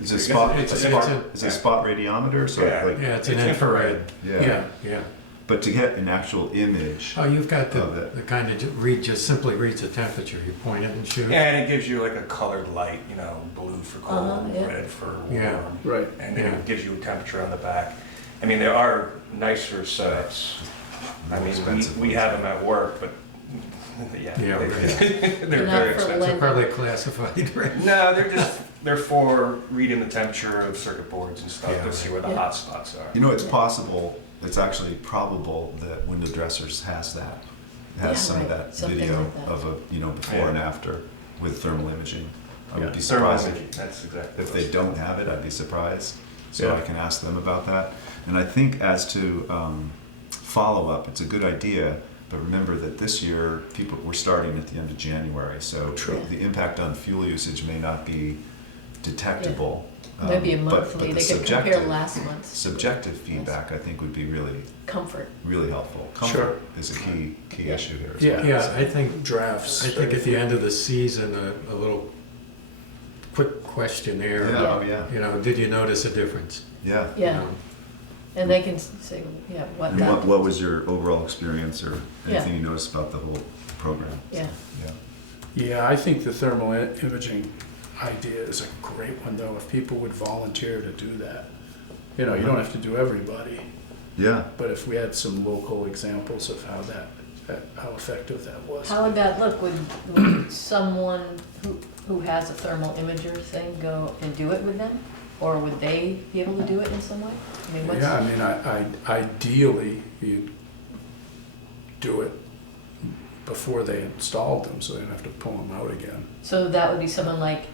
It's a spot, It's it's a- a spot, it's a- it's a spot radiometer, so Yeah. like, Yeah, it's an It's infrared. yeah. Yeah. But to get an actual image, Oh, you've got Of it. the kind that just simply reads the temperature. You point it and shoot. Yeah, and it gives you like a colored light, you know, blue for cold, Yeah. red for warm. Yeah. Right. And then Yeah. it gives you a temperature on the back. I mean, there are nicer setups. I more mean, expensive we ones. have them at work, but yeah, Yeah, they're, right. they're They're not very for expensive. lens. They're probably classified, right? No, they're for reading the temperature of circuit boards and stuff Yeah. to see where the Yeah. hot spots are. you know, it's possible, it's actually probable that Window Dressers has that. Has Yeah, some of right. that Something video like that. of a, you know, before Yeah. and after with thermal imaging. I would Yeah. be Thermal surprised imaging, that's exactly if what they it don't have it, I'd be surprised. So Yeah. I can ask them about that. And I think as to follow-up, it's a good idea, but remember that this year, we're starting at the end of January, so True. the impact on fuel usage may not be detectable. Maybe a but monthly, the they could compare subjective- last month's Subjective feedback, I think, would be really, comfort. really helpful. Sure. Comfort is a key Yeah. issue here. as Yeah. well. Yeah, I think Drafts. I think at the end of the season, a little quick questionnaire. Yeah, oh, yeah, You know, did you notice a difference? yeah. You Yeah, know, and they can say, yeah, what And that, what was your overall experience or Yeah. anything you noticed about the whole program? yeah. Yeah. Yeah, I think the thermal imaging idea is a great one, though, if people would volunteer to do that. You know, you don't have to do everybody, Yeah. but if we had some local examples of how effective that was. How would that look? Would someone who has a thermal imager thing go and do it with them? Or would they be able to do it in some way? I mean, what's? Yeah, I mean, ideally, you'd do it before they installed them, so they don't have to pull them out again. So that would be someone like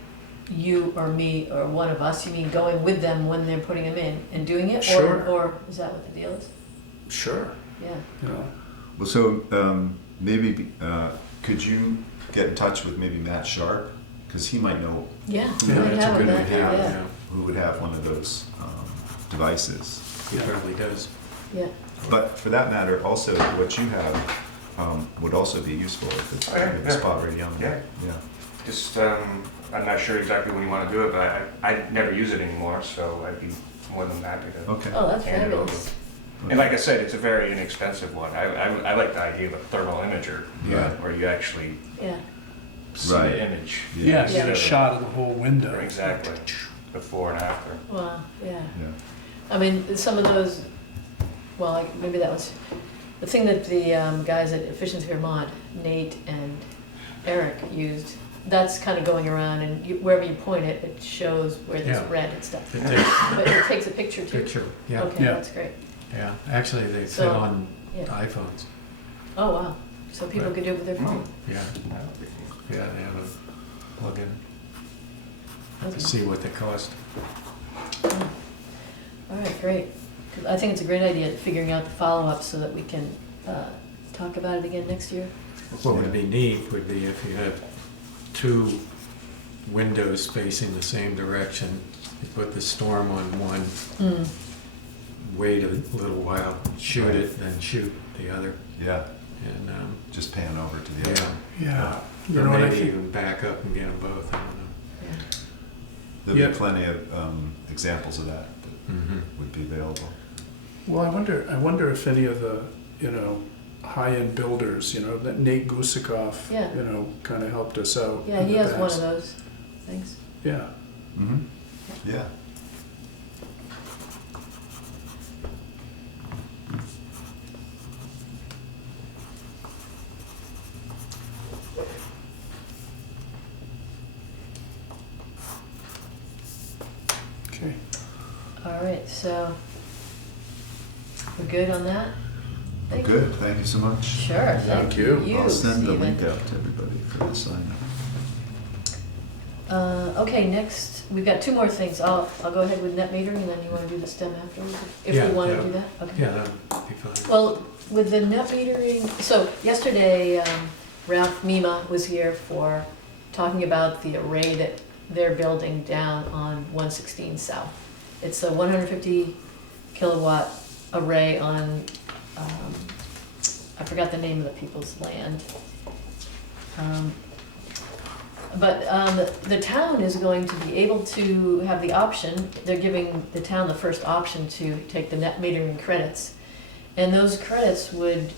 you or me or one of us, you mean going with them when they're putting them in and doing it? Sure. Or is that what the deal is? Sure, Yeah. you know, Well, so maybe could you get in touch with maybe Matt Sharp, because he might know Yeah, Yeah, might that's a have good that, idea. yeah, Yeah, who would have one of those devices. he probably does. yeah. But for that matter, also what you have would also be useful if it's Oh, yeah, a yeah. spot radiometer. Yeah. Yeah. Just, I'm not sure exactly when you want to do it, but I never use it anymore, so I'd be more than happy to. Okay. Oh, that's Hand it over. fabulous. And like I said, it's a very inexpensive one. I like the idea of a thermal imager, Yeah. where you actually Yeah, see Right. the image. yeah, get Yeah. a shot of the whole window. Exactly, before and after. well, yeah. Yeah. I mean, some of those, well, like, maybe that was, the thing that the guys at Efficiency Vermont, Nate and Eric used, that's kind of going around and wherever you point it, it shows where there's Yeah. red and stuff. It takes But it takes a picture a too? picture, yeah, Okay, Yeah. that's great. yeah. Actually, they fit So, on yeah. iPhones. Oh, wow. So people Right. could do it with their phone? Yeah, yeah, they have a plug-in Okay. to see what they cost. All right, great. 'Cause I think it's a great idea, figuring out the follow-up so that we can talk about it again next year. What would be neat would be if you have two windows facing the same direction. You put the storm on one, Mm. wait a little while, shoot it, then shoot the other. Yeah. And, Just pan over to the yeah, other one. Yeah, you or know what I maybe think? even back up and get them both, I don't know. Yeah. There'll Yeah. be plenty of examples of that would be available. Well, I wonder if any of the, you know, high-end builders, you know, that Nate Gusikoff, Yeah. you know, kind of helped us out. Yeah, in he the has one of past. those things. Yeah. Mm-hmm. Yeah. Okay. All right, so we're good on that? Thank you. Good, thank you so much. Sure, thank you. you, I'll send the Stephen. link out to everybody for the sign up. Okay, next, we've got two more things. I'll go ahead with net metering, and then you wanna do the STEM afterwards? If Yeah, we wanna yeah. do that? Okay. Yeah, that'd be fine. Well, with the net metering, so yesterday, Ralph Mima was here for talking about the array that they're building down on 116 South. It's a 150 kilowatt array on, I forgot the name of the people's land. But the town is going to be able to have the option, they're giving the town the first option to take the net metering credits. And those credits would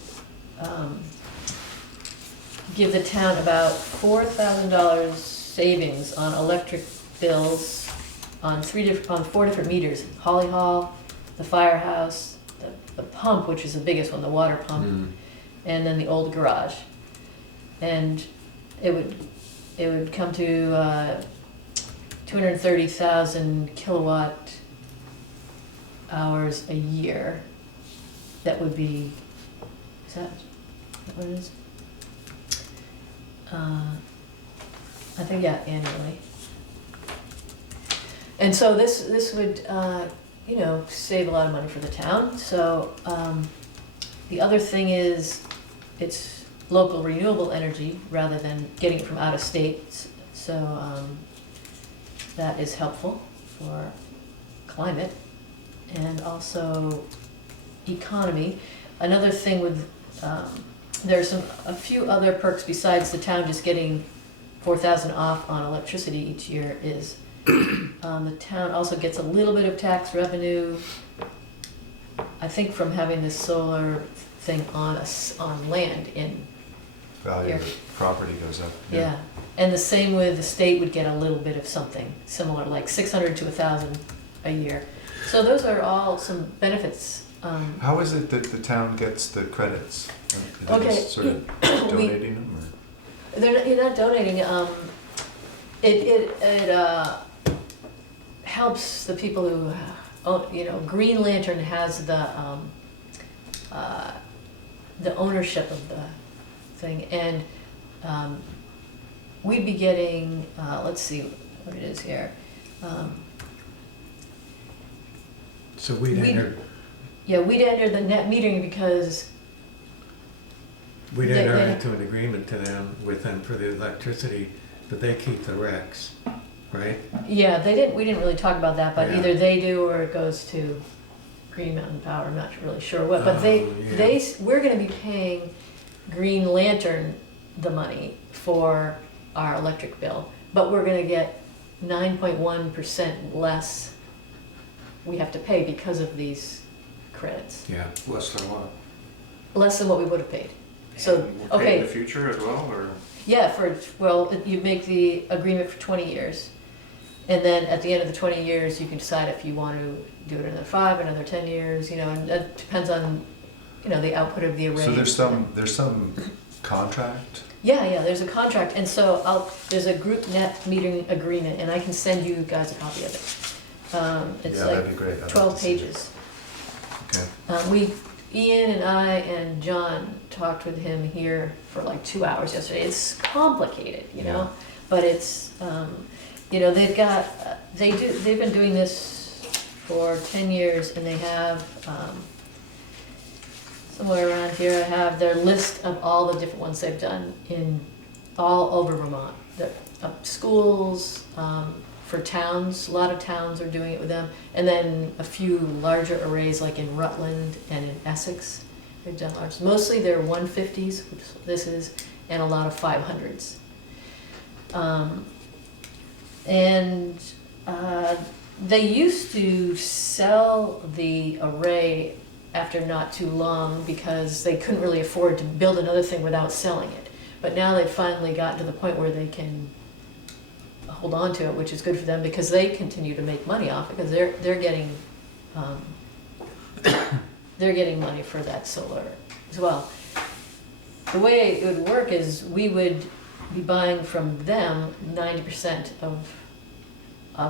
give the town about $4,000 savings on electric bills on 4 different meters. Holly Hall, the firehouse, the pump, which is the biggest one, the water pump, and then the old garage. And it would come to 230,000 kilowatt hours a year. That would be, is that what it is? I think, yeah, annually. And so this would, you know, save a lot of money for the town. So the other thing is, it's local renewable energy rather than getting it from out of state. So that is helpful for climate and also economy. Another thing with, there's a few other perks besides the town just getting 4,000 off on electricity each year is the town also gets a little bit of tax revenue, I think from having this solar thing on land in. Value of Here. the property goes up. Yeah, and the same with the state would get a little bit of something similar, like 600 to 1,000 a year. So those are all some benefits. How is it that the town gets the credits? Are they Okay. just sort of donating them, or? You're not donating. It helps the people who own, you know, Green Lantern has the ownership of the thing, and we'd be getting, let's see what it is here. So we'd enter, Yeah, we'd enter the net metering because we'd They- enter they- into an agreement with them for the electricity, but they keep the recs, right? yeah, we didn't really talk about that, but Yeah. either they do or it goes to Green Mountain Power, I'm not really sure what, but Yeah. we're gonna be paying Green Lantern the money for our electric bill, but we're gonna get 9.1% less we have to pay because of these credits, Yeah. Less than what? less than what we would have paid. So, And we'll pay okay. in the future as well, or? Yeah, you make the agreement for 20 years. And then at the end of the 20 years, you can decide if you want to do it another 5, another 10 years, you know, and that depends on, you know, the output of the array. So there's some contract? Yeah, there's a contract, and so there's a group net metering agreement, and I can send you guys a copy of it. It's Yeah, that'd be great. I'd like like 12 to see it. pages. Okay. Ian and I and John talked with him here for like 2 hours yesterday. It's complicated, you know, Yeah. but it's, you know, they've been doing this for 10 years, and they have, somewhere around here, I have their list of all the different ones they've done all over Vermont. The schools, for towns, a lot of towns are doing it with them, and then a few larger arrays like in Rutland and in Essex, they've done large. Mostly they're 150s, which this is, and a lot of 500s. And They used to sell the array after not too long because they couldn't really afford to build another thing without selling it. But now they've finally gotten to the point where they can hold on to it, which is good for them because they continue to make money off it because they're getting money for that solar as well. The way it would work is we would be buying from them 90% of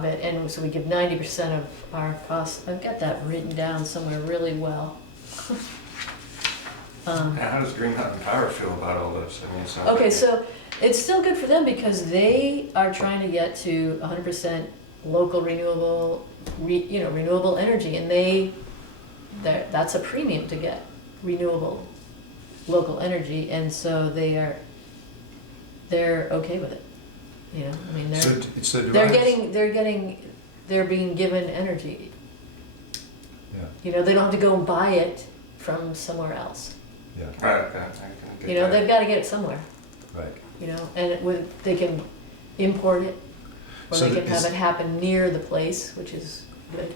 it, and so we give 90% of our costs. I've got that written down somewhere really well. And how does Green Mountain Power feel about all this? I mean, it sounds Okay, like- so it's still good for them because they are trying to get to 100% local renewable, renewable energy, and that's a premium to get renewable local energy, and so they're okay with it. You know, I mean, they're being given energy. Yeah, You know, they don't have to go and buy it from somewhere else. yeah, Right, okay, I can get You know, that. they've got to get it somewhere. right. You know, and they can import it, or So they can have is- it happen near the place, which is good.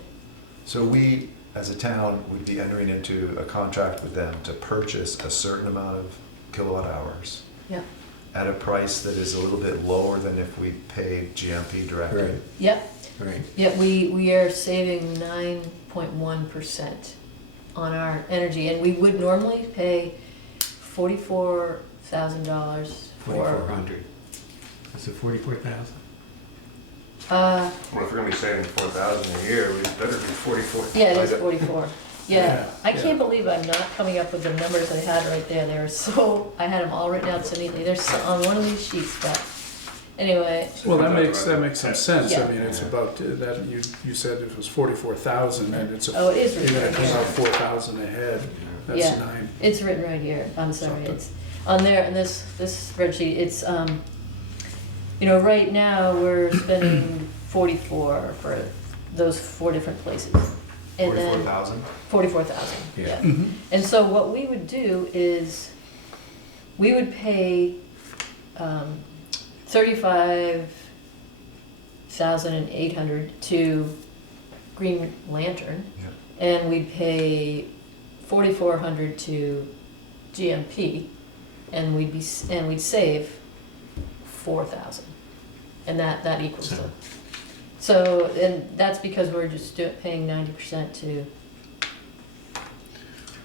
So we, as a town, would be entering into a contract with them to purchase a certain amount of kilowatt hours Yeah. at a price that is a little bit lower than if we paid GMP directly. Right, Yep. right. Yep. We are saving 9.1% on our energy, and we would normally pay $44,000 for. 4,400. Is it 44,000? Uh, Well, if we're gonna be saving 4,000 a year, we better be 44. yeah, it is 44. Yeah, Yeah, I can't yeah. believe I'm not coming up with the numbers I had right there. They were so, I had them all written out so neatly. They're so, on one of these sheets, but anyway, Well, that makes some sense. Yeah. I mean, it's about, that, you said it was 44,000 and it's, oh, it is you're written gonna right come out here. 4,000 ahead. That's Yeah. 9. It's written right here. I'm sorry. Something. It's on there in this spreadsheet. It's right now we're spending 44 for those 4 different places, and then 44,000? 44,000. Yeah. Yeah. Mhm. And so what we would do is we would pay 35,800 to Green Lantern, Yeah. and we'd pay 4,400 to GMP, and we'd save 4,000, and that equals the. So, and that's because we're just paying 90% to.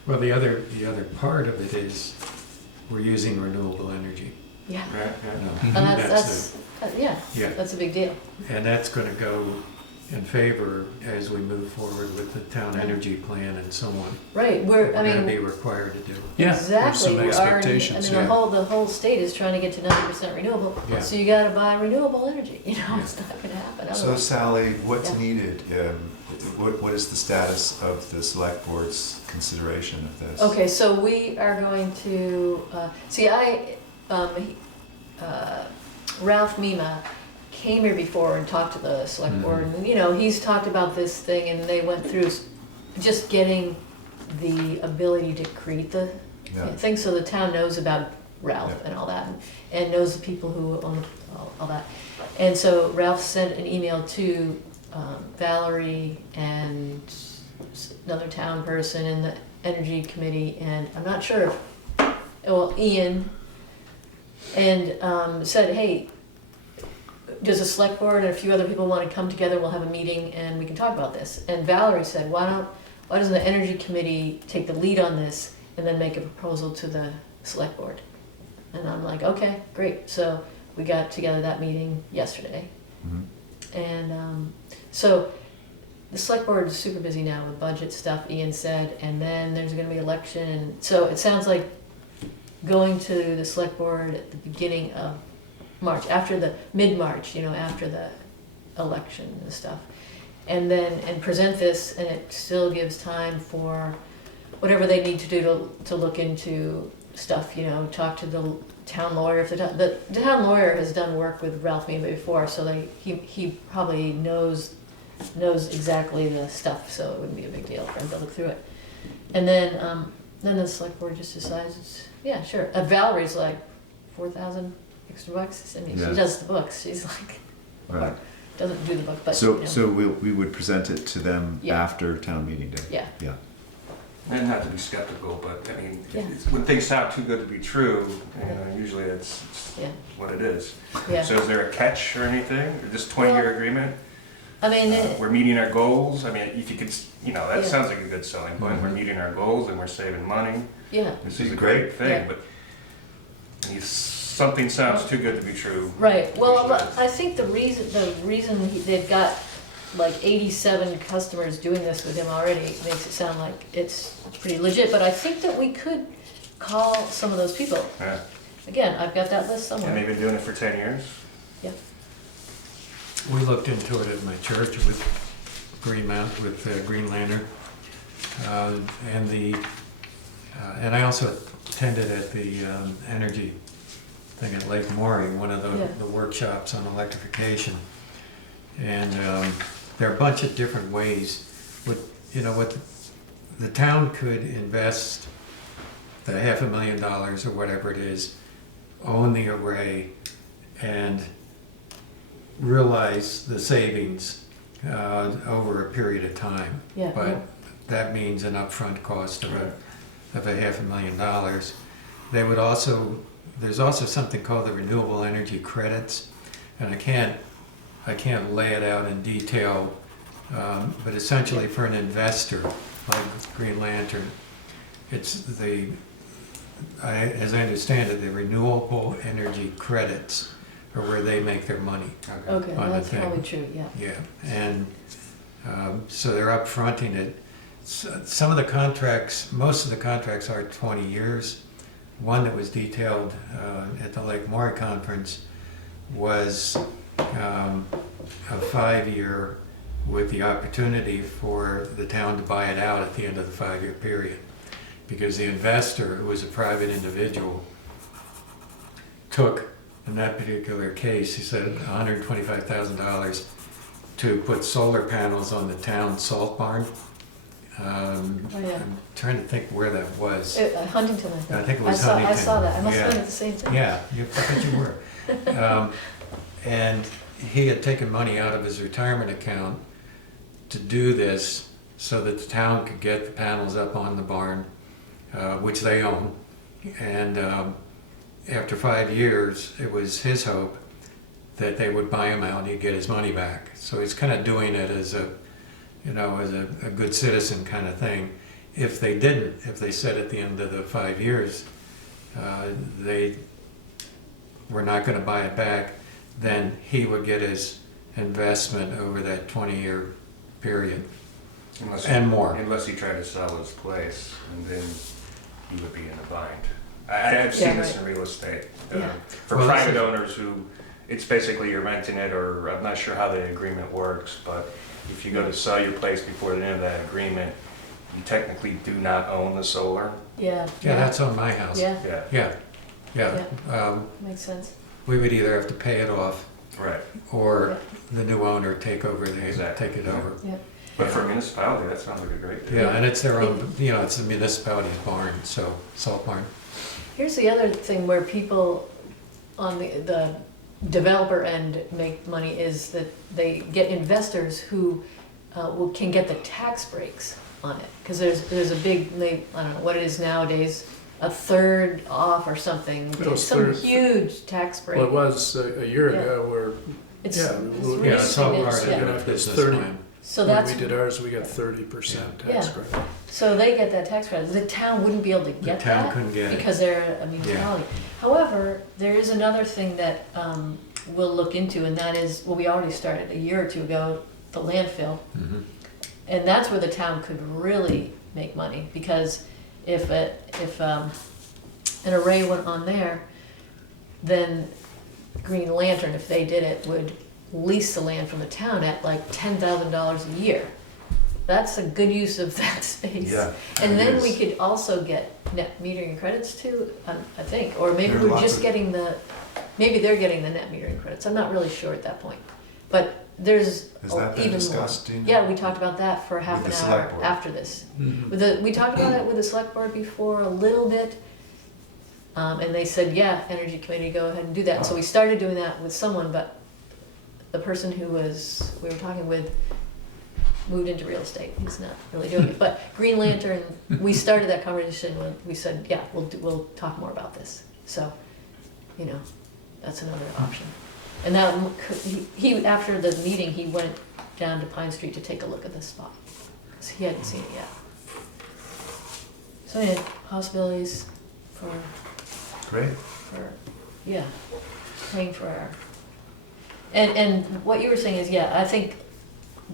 Well, the other part of it is we're using renewable energy. Yeah. Right, yeah. And Yeah. that's a big deal. And that's gonna go in favor as we move forward with the town energy plan and so on. Right. We're gonna be required to do. Yeah, there's Exactly. some We are, expectations, I mean, yeah. the whole state is trying to get to 90% renewable. Yeah. So you got to buy renewable energy. You know, Yeah. it's not going to happen. So otherwise. Sally, what's Yeah. needed? What is the status of the select board's consideration of this? Okay, so we are going to Ralph Mima came here before and talked to the select board, and he's talked about this thing, and they went through just getting the ability to create the Yeah. thing, so the town knows about Ralph Yeah. and all that, and knows the people who own all that. And so Ralph sent an email to Valerie and another town person in the energy committee, and I'm not sure, Ian, and said, hey, does the select board and a few other people want to come together, we'll have a meeting and we can talk about this. And Valerie said, why doesn't the energy committee take the lead on this and then make a proposal to the select board? And I'm like, okay, great. So we got together that meeting yesterday. Mhm. And so the select board is super busy now with budget stuff, Ian said, and then there's gonna be election. And so it sounds like going to the select board at the beginning of March, after the mid-March, after the election and stuff. And present this, and it still gives time for whatever they need to do to look into stuff, talk to the town lawyer. If the town lawyer has done work with Ralph Mima before, so he probably knows exactly the stuff, so it wouldn't be a big deal for him to look through it. And then the select board just decides, yeah, sure. Valerie's like, 4,000 extra bucks. I mean, Yeah. she does the books. She's like, Right. doesn't do the book, but, you So, know. so we would present it to them Yeah. after town meeting day? Yeah. Yeah. And not to be skeptical, but I mean, Yeah. when things sound too good to be true, you know, usually it's Yeah, what it is. yeah. So is there a catch or anything, or just 20-year agreement? I mean, We're meeting our goals, I mean, if you could, you know, that Yeah. sounds like a good selling point, we're meeting our goals and we're saving money, yeah, this is a Great. great thing, Yeah. but if something sounds too good to be true. right. Well, usually is. I think the reason they've got like 87 customers doing this with him already makes it sound like it's pretty legit, but I think that we could call some of those people. Yeah. Again, I've got that list And somewhere. they've been doing it for 10 years? Yeah, We looked into it at my church with Green Mountain, with Green Lantern. And and I also attended at the energy thing at Lake Maury, one of Yeah. the workshops on electrification. And there are a bunch of different ways. What the town could invest the $500,000 or whatever it is, own the array, and realize the savings over a period of time. yeah, yeah. But that means an upfront cost of $500,000. They would also, there's also something called the renewable energy credits, and I can't lay it out in detail, but essentially for an investor like Green Lantern, it's as I understand it, the renewable energy credits are where they make their money. Okay, on the that's thing. probably true, yeah. Yeah, and so they're upfronting it. Some of the contracts, most of the contracts are 20 years. One that was detailed at the Lake Maury conference was a 5-year with the opportunity for the town to buy it out at the end of the 5-year period. Because the investor, who was a private individual, took, in that particular case, he said $125,000 to put solar panels on the town salt barn. Oh, yeah. I'm trying to think where that was. Huntington, I think. I think it was I Huntington. saw that, I must have Yeah. been at the same thing. Yeah, I bet you were. And he had taken money out of his retirement account to do this so that the town could get the panels up on the barn, which they own. And after 5 years, it was his hope that they would buy him out and he'd get his money back. So he's kind of doing it as a good citizen kind of thing. If they didn't, if they said at the end of the 5 years, they were not going to buy it back, then he would get his investment over that 20-year period Unless and more. Unless he tried to sell his place, and then he would be in a bind. I've seen this in real estate. Yeah. For Well, private owners who, it's basically you're renting it, or I'm not sure how the agreement works, but if you go to sell your place before the end of that agreement, you technically do not own the solar. Yeah. Yeah, that's on my house. Yeah, Yeah, makes sense. We would either have to pay it off right. or the new owner take over, Exactly. take it over. Yeah, But for a municipality, that sounds like a great deal. Yeah, and it's their own, it's the municipality's barn, so salt barn. here's the other thing where people on the developer end make money is that they get investors who can get the tax breaks on it. Because there's a big, I don't know what it is nowadays, a third off or something, It was some third. huge tax break. Well, it was a year Yeah. ago where, It's, yeah, it's Yeah, it's all really part of significant. Yeah. the business 30. plan. So when that's, we did ours, we got 30% tax Yeah. credit. so they get that tax credit. The town wouldn't be able to The get town that couldn't get it. because they're a municipality. However, there is another thing that we'll look into, and that is, well, we already started a year or two ago, the landfill. Mhm. And that's where the town could really make money, because if an array went on there, then Green Lantern, if they did it, would lease the land from the town at like $10,000 a year. That's a good use of that space. Yeah, And it then is. we could also get net metering credits too, I think, or maybe There are we're lots just of- getting maybe they're getting the net metering credits, I'm not really sure at that point. But there's Has that been even more. discussed, do you know? Yeah, we talked about that for half With an the hour select board? after this. Mhm. We talked about it with the select board before a little bit, and they said, yeah, energy committee, go ahead and do that. So we started doing that with someone, but the person who we were talking with moved into real estate. He's not really doing it. But Green Lantern, we started that conversation when we said, yeah, we'll talk more about this. So, you know, that's another option. And that, he after the meeting, he went down to Pine Street to take a look at this spot, because he hadn't seen it yet. So yeah, possibilities for, Great. yeah, paying for our, and what you were saying is, yeah, I think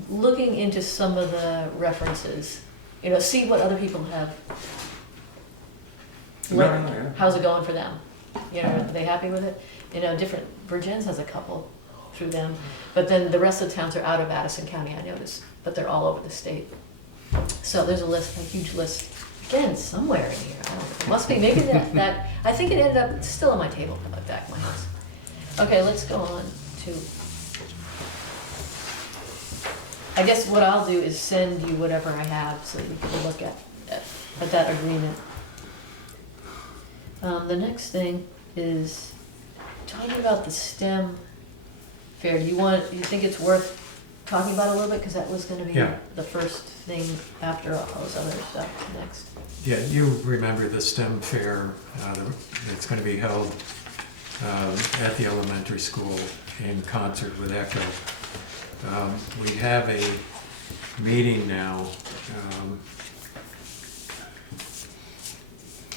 looking into some of the references, you know, see what other people have. Yeah. How's it going for them? You know, are they happy with it? You know, Virgin's has a couple through them, but then the rest of the towns are out of Addison County, I noticed, but they're all over the state. So there's a huge list, again, somewhere in here, I don't know, it must be, maybe that, I think it ended up, it's still on my table back of my house. Okay, let's go on to, I guess what I'll do is send you whatever I have so that you can look at that agreement. The next thing is talking about the STEM fair. Do you think it's worth talking about a little bit? Because that was going to be Yeah. the first thing after all those other stuff next. Yeah, you remember the STEM fair, it's gonna be held at the elementary school in concert with ECHO. We have a meeting now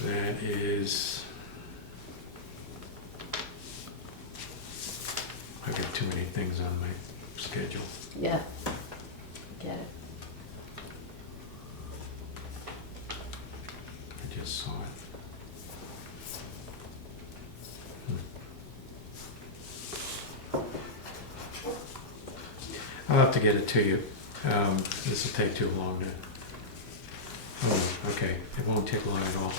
that is, I got too many things on my schedule. Yeah, get it. I just saw it. I'll have to get it to you. This will take too long to... Oh, okay, it won't take long at all.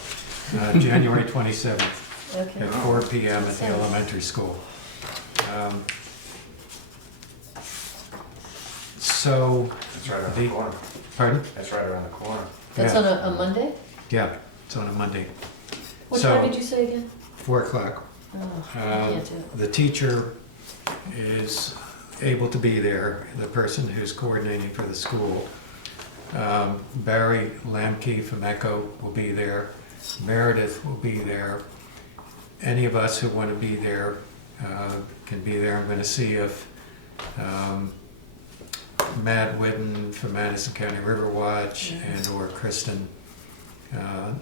January 27th Okay. at 4 p.m. at the elementary school. So, It's right around the corner. pardon? That's right around the corner. That's Yeah. on a Monday? Yeah, it's on a Monday. What So- time did you say again? 4 o'clock. Oh, I can't do it. The teacher is able to be there, the person who's coordinating for the school. Barry Lamke from ECHO will be there. Meredith will be there. Any of us who want to be there can be there. I'm going to see if Matt Whitten from Madison County River Watch and or Kristen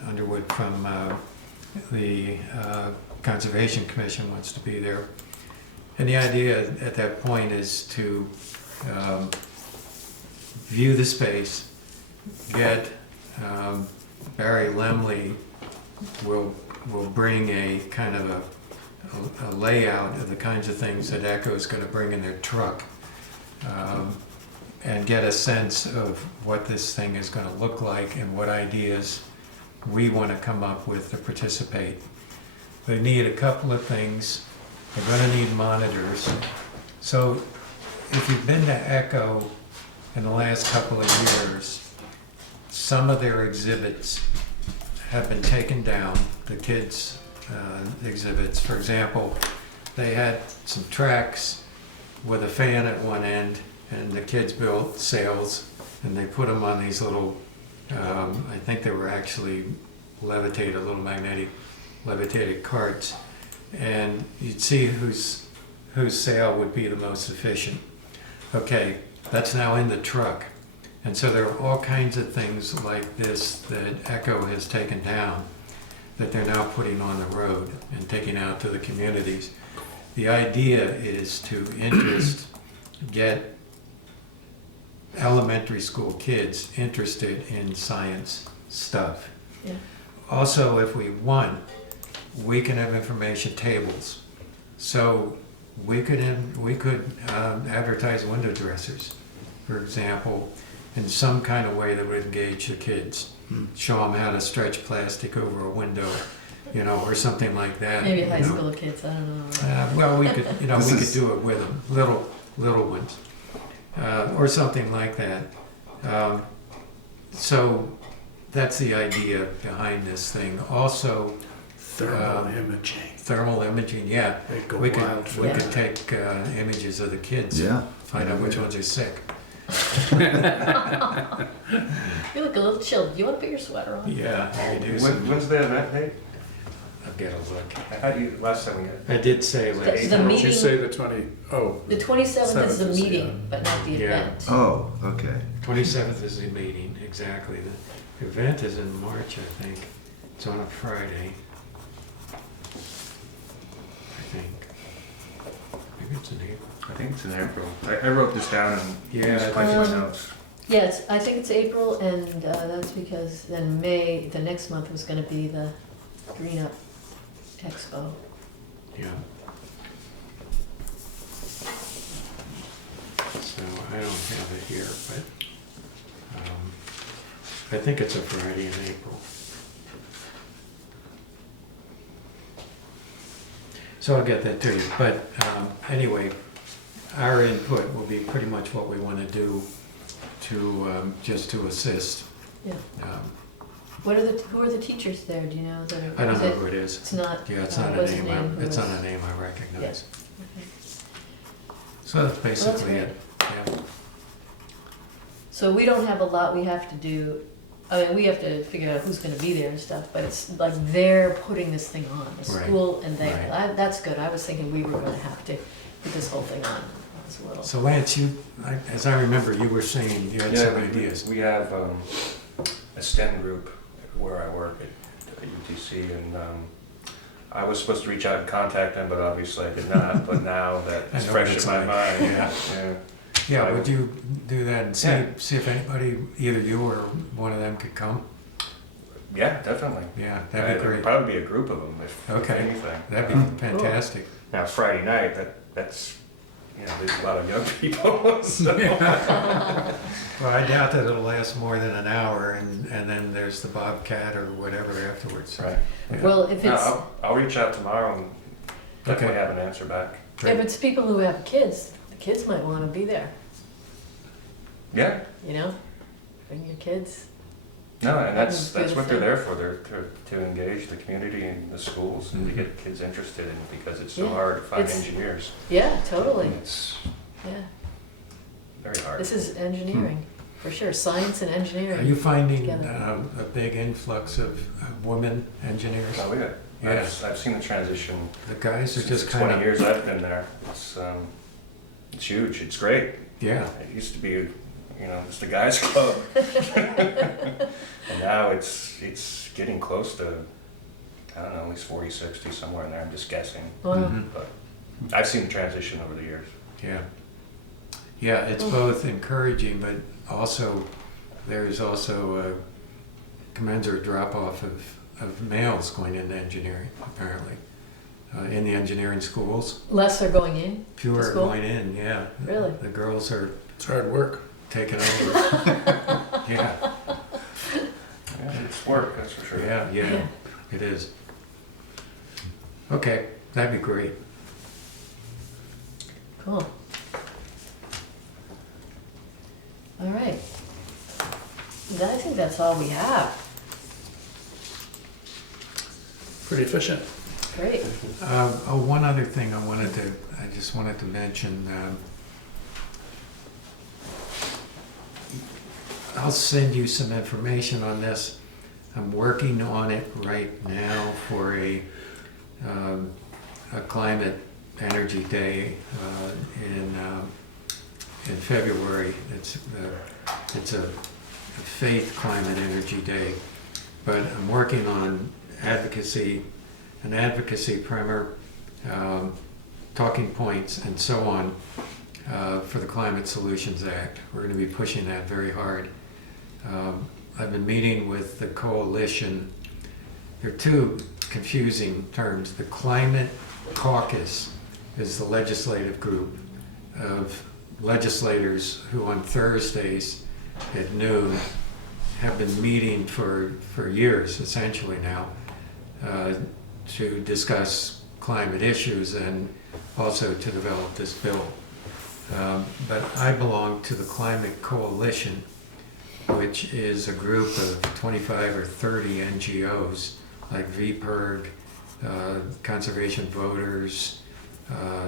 Underwood from the Conservation Commission wants to be there. And the idea at that point is to view the space, get Barry Lemley will bring a kind of a layout of the kinds of things that ECHO is going to bring in their truck, and get a sense of what this thing is going to look like and what ideas we want to come up with to participate. They need a couple of things. They're going to need monitors. So if you've been to ECHO in the last couple of years, some of their exhibits have been taken down, the kids' exhibits. For example, they had some tracks with a fan at one end, and the kids built sails, and they put them on these little, I think they were actually levitated, little magnetic levitated carts, and you'd see whose sail would be the most efficient. Okay, that's now in the truck. And so there are all kinds of things like this that ECHO has taken down that they're now putting on the road and taking out to the communities. The idea is to get elementary school kids interested in science stuff. Yeah. Also, if we want, we can have information tables. So we could advertise window dressers, for example, in some kind of way that would engage the kids. Show them how to stretch plastic over a window, or something like that. Maybe high school kids, I don't know. Well, we could, we could do it with them, little ones, or something like that. So that's the idea behind this thing. Also, Thermal imaging. Thermal imaging, yeah. They go We wild could, for we that. could take images of the kids, Yeah. find out which ones are sick. You look a little chilled. Do you want to put your sweater on? Yeah, we do some, When's the event date? I'll get a look. How do you, last time we had? I did say The last, Did you meeting, say the 20, oh. the 27th is the 7th is, meeting, but not the Yeah. event. Oh, okay. 27th is the meeting, exactly. The event is in March, I think. It's on a Friday. I think. Maybe it's in April. I think it's in April. I wrote this down and Yeah, just I put in my think- notes. Yeah, I think it's April, and that's because then May, the next month was gonna be the Green Up Expo. Yeah. So I don't have it here, but I think it's a Friday in April. So I'll get that to you. But anyway, our input will be pretty much what we want to do to just to assist. Yeah. Um, Who are the teachers there, do you know? That are- I don't is know it- who it is. It's not. Yeah, it's not a what's his name. name? Who It's was- not a name I recognize. Okay. So that's basically great. it. Yeah. So we don't have a lot we have to do. I mean, we have to figure out who's gonna be there and stuff, but it's like they're putting this thing on, the Right. school and they, Right. that's good. I was thinking we were gonna have to put this whole thing on. I was a little. So Lance, as I remember, you were saying you had some ideas. We have a STEM group where I work at UTC, and I was supposed to reach out and contact them, but obviously I did not. But now that I it's know fresh what in it's my like. mind, Yeah. yeah. Yeah, would you do that and Yeah. see if anybody, either you or one of them could come? Yeah, definitely. Yeah, that'd be There'd great. probably be a group of them, if Okay. anything. That'd be fantastic. Now Friday night, that's there's a lot of young people. So. Well, I doubt that it'll last more than an hour, and then there's the Bobcat or whatever afterwards. Right. Yeah. Well, if No, it's, I'll reach out tomorrow and definitely Okay. have an answer back. Great. if it's people who have kids, the kids might wanna be there, Yeah. you know? Bring your kids. No, and that's Good what they're thing. there for. They're to engage the community and the schools and to Mhm. get kids interested in it, because it's so Yeah, hard to find it's- engineers. Yeah, totally, It's yeah. very hard. This is engineering, for sure, science and Are engineering. you finding Together. a big influx of women engineers? Oh, yeah. Yes. I've seen the transition. The guys are Since just the kind 20 of, years I've been there. It's huge. It's great. yeah, It used to be, just a guys' club. And now it's getting close to, I don't know, at least 40, 60, somewhere in there. I'm just guessing. Wow, Mhm. But I've seen the transition over the years. yeah. Yeah, it's both encouraging, but also, there's also a commensurate drop-off of males going into engineering, apparently. In the engineering schools, less are going in, fewer are school? going in, yeah. really? The girls are It's hard work. taking over. Yeah, Yeah, it's work, that's for sure. yeah, yeah, it is. Okay, that'd be great. Cool. All right. I think that's all we have. Pretty efficient. Great. One other thing I just wanted to mention. I'll send you some information on this. I'm working on it right now for a climate energy day in February. It's a faith climate energy day, but I'm working on an advocacy primer, talking points, and so on for the Climate Solutions Act. We're going to be pushing that very hard. I've been meeting with the coalition. There are two confusing terms. The Climate Caucus is the legislative group of legislators who on Thursdays at noon have been meeting for years, essentially now, to discuss climate issues and also to develop this bill. But I belong to the Climate Coalition, which is a group of 25 or 30 NGOs like VPIRG Conservation Voters,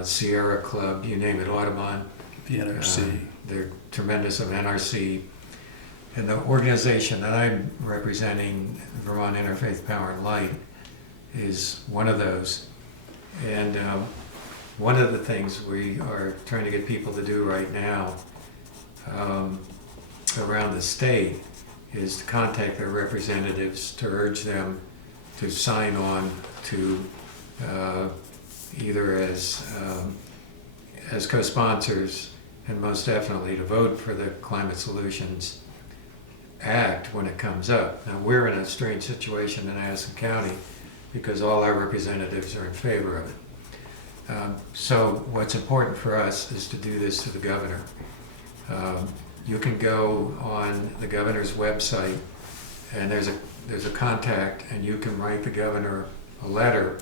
Sierra Club, you name it, Audubon. The NRC. They're tremendous of NRC. And the organization that I'm representing, Vermont Interfaith Power and Light, is one of those. And one of the things we are trying to get people to do right now around the state is to contact their representatives to urge them to sign on to either as co-sponsors and most definitely to vote for the Climate Solutions Act when it comes up. Now, we're in a strange situation in Addison County because all our representatives are in favor of it. So what's important for us is to do this to the governor. You can go on the governor's website and there's a contact, and you can write the governor a letter,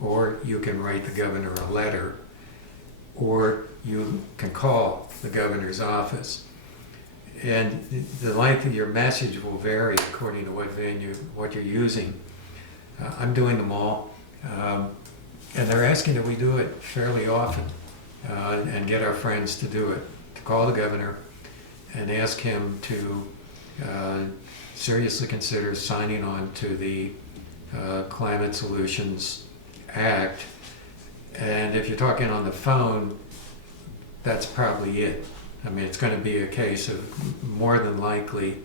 or you can write the governor a letter, or you can call the governor's office. And the length of your message will vary according to what you're using. I'm doing them all, and they're asking that we do it fairly often and get our friends to do it, to call the governor and ask him to seriously consider signing on to the Climate Solutions Act. And if you're talking on the phone, that's probably it. I mean, it's going to be a case of more than likely,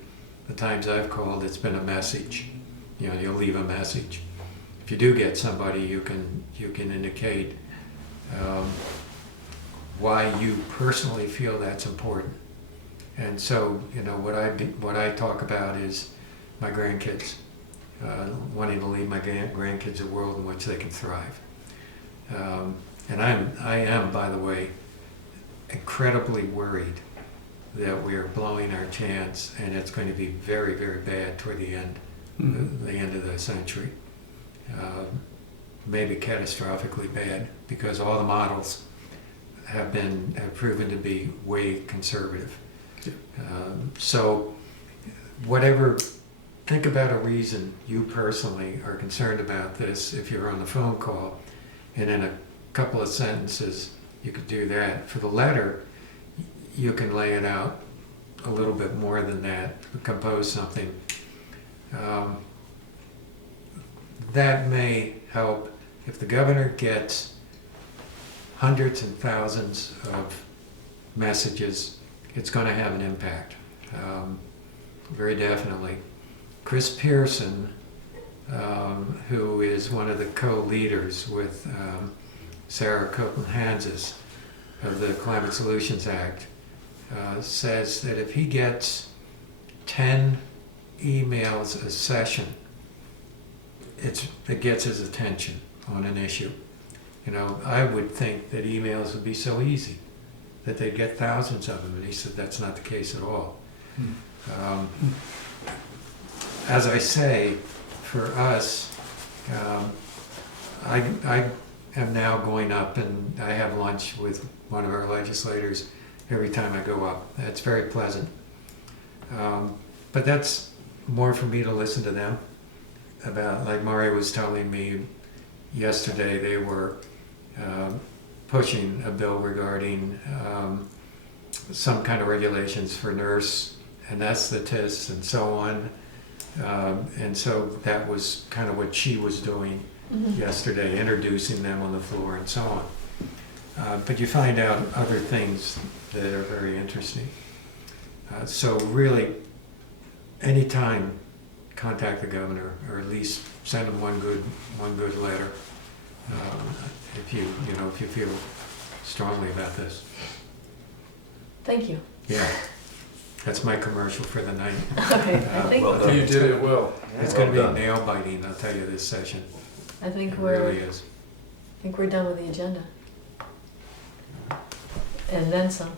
the times I've called, it's been a message. You know, you'll leave a message. If you do get somebody, you can indicate why you personally feel that's important. And so, you know, what I talk about is my grandkids, wanting to leave my grandkids a world in which they can thrive. And I am, by the way, incredibly worried that we are blowing our chance, and it's going to be very, very bad toward the end, the end of the century. Maybe catastrophically bad, because all the models have proven to be way conservative. So whatever, think about a reason you personally are concerned about this if you're on the phone call, and in a couple of sentences you could do that. For the letter, you can lay it out a little bit more than that, compose something. That may help if the governor gets hundreds and thousands of messages. It's going to have an impact, very definitely. Chris Pearson, who is one of the co-leaders with Sarah Copeland-Hanses of the Climate Solutions Act, says that if he gets 10 emails a session, it gets his attention on an issue. You know, I would think that emails would be so easy, that they'd get thousands of them, and he said that's not the case at all. As I say, for us, I am now going up and I have lunch with one of our legislators every time I go up. That's very pleasant. But that's more for me to listen to them about, like Mari was telling me yesterday, they were pushing a bill regarding some kind of regulations for nurse anesthetists and so on. And so that was kind of what she was doing yesterday, introducing them on the floor and so on. But you find out other things that are very interesting. So really, anytime, contact the governor, or at least send him one good letter, if you feel strongly about this. Thank you. Yeah, that's my commercial for the night. Okay, I think, well done. You did it well. It's going to be nail biting, I'll tell you, this session. I think It we're, really is. I think we're done with the agenda. And then some.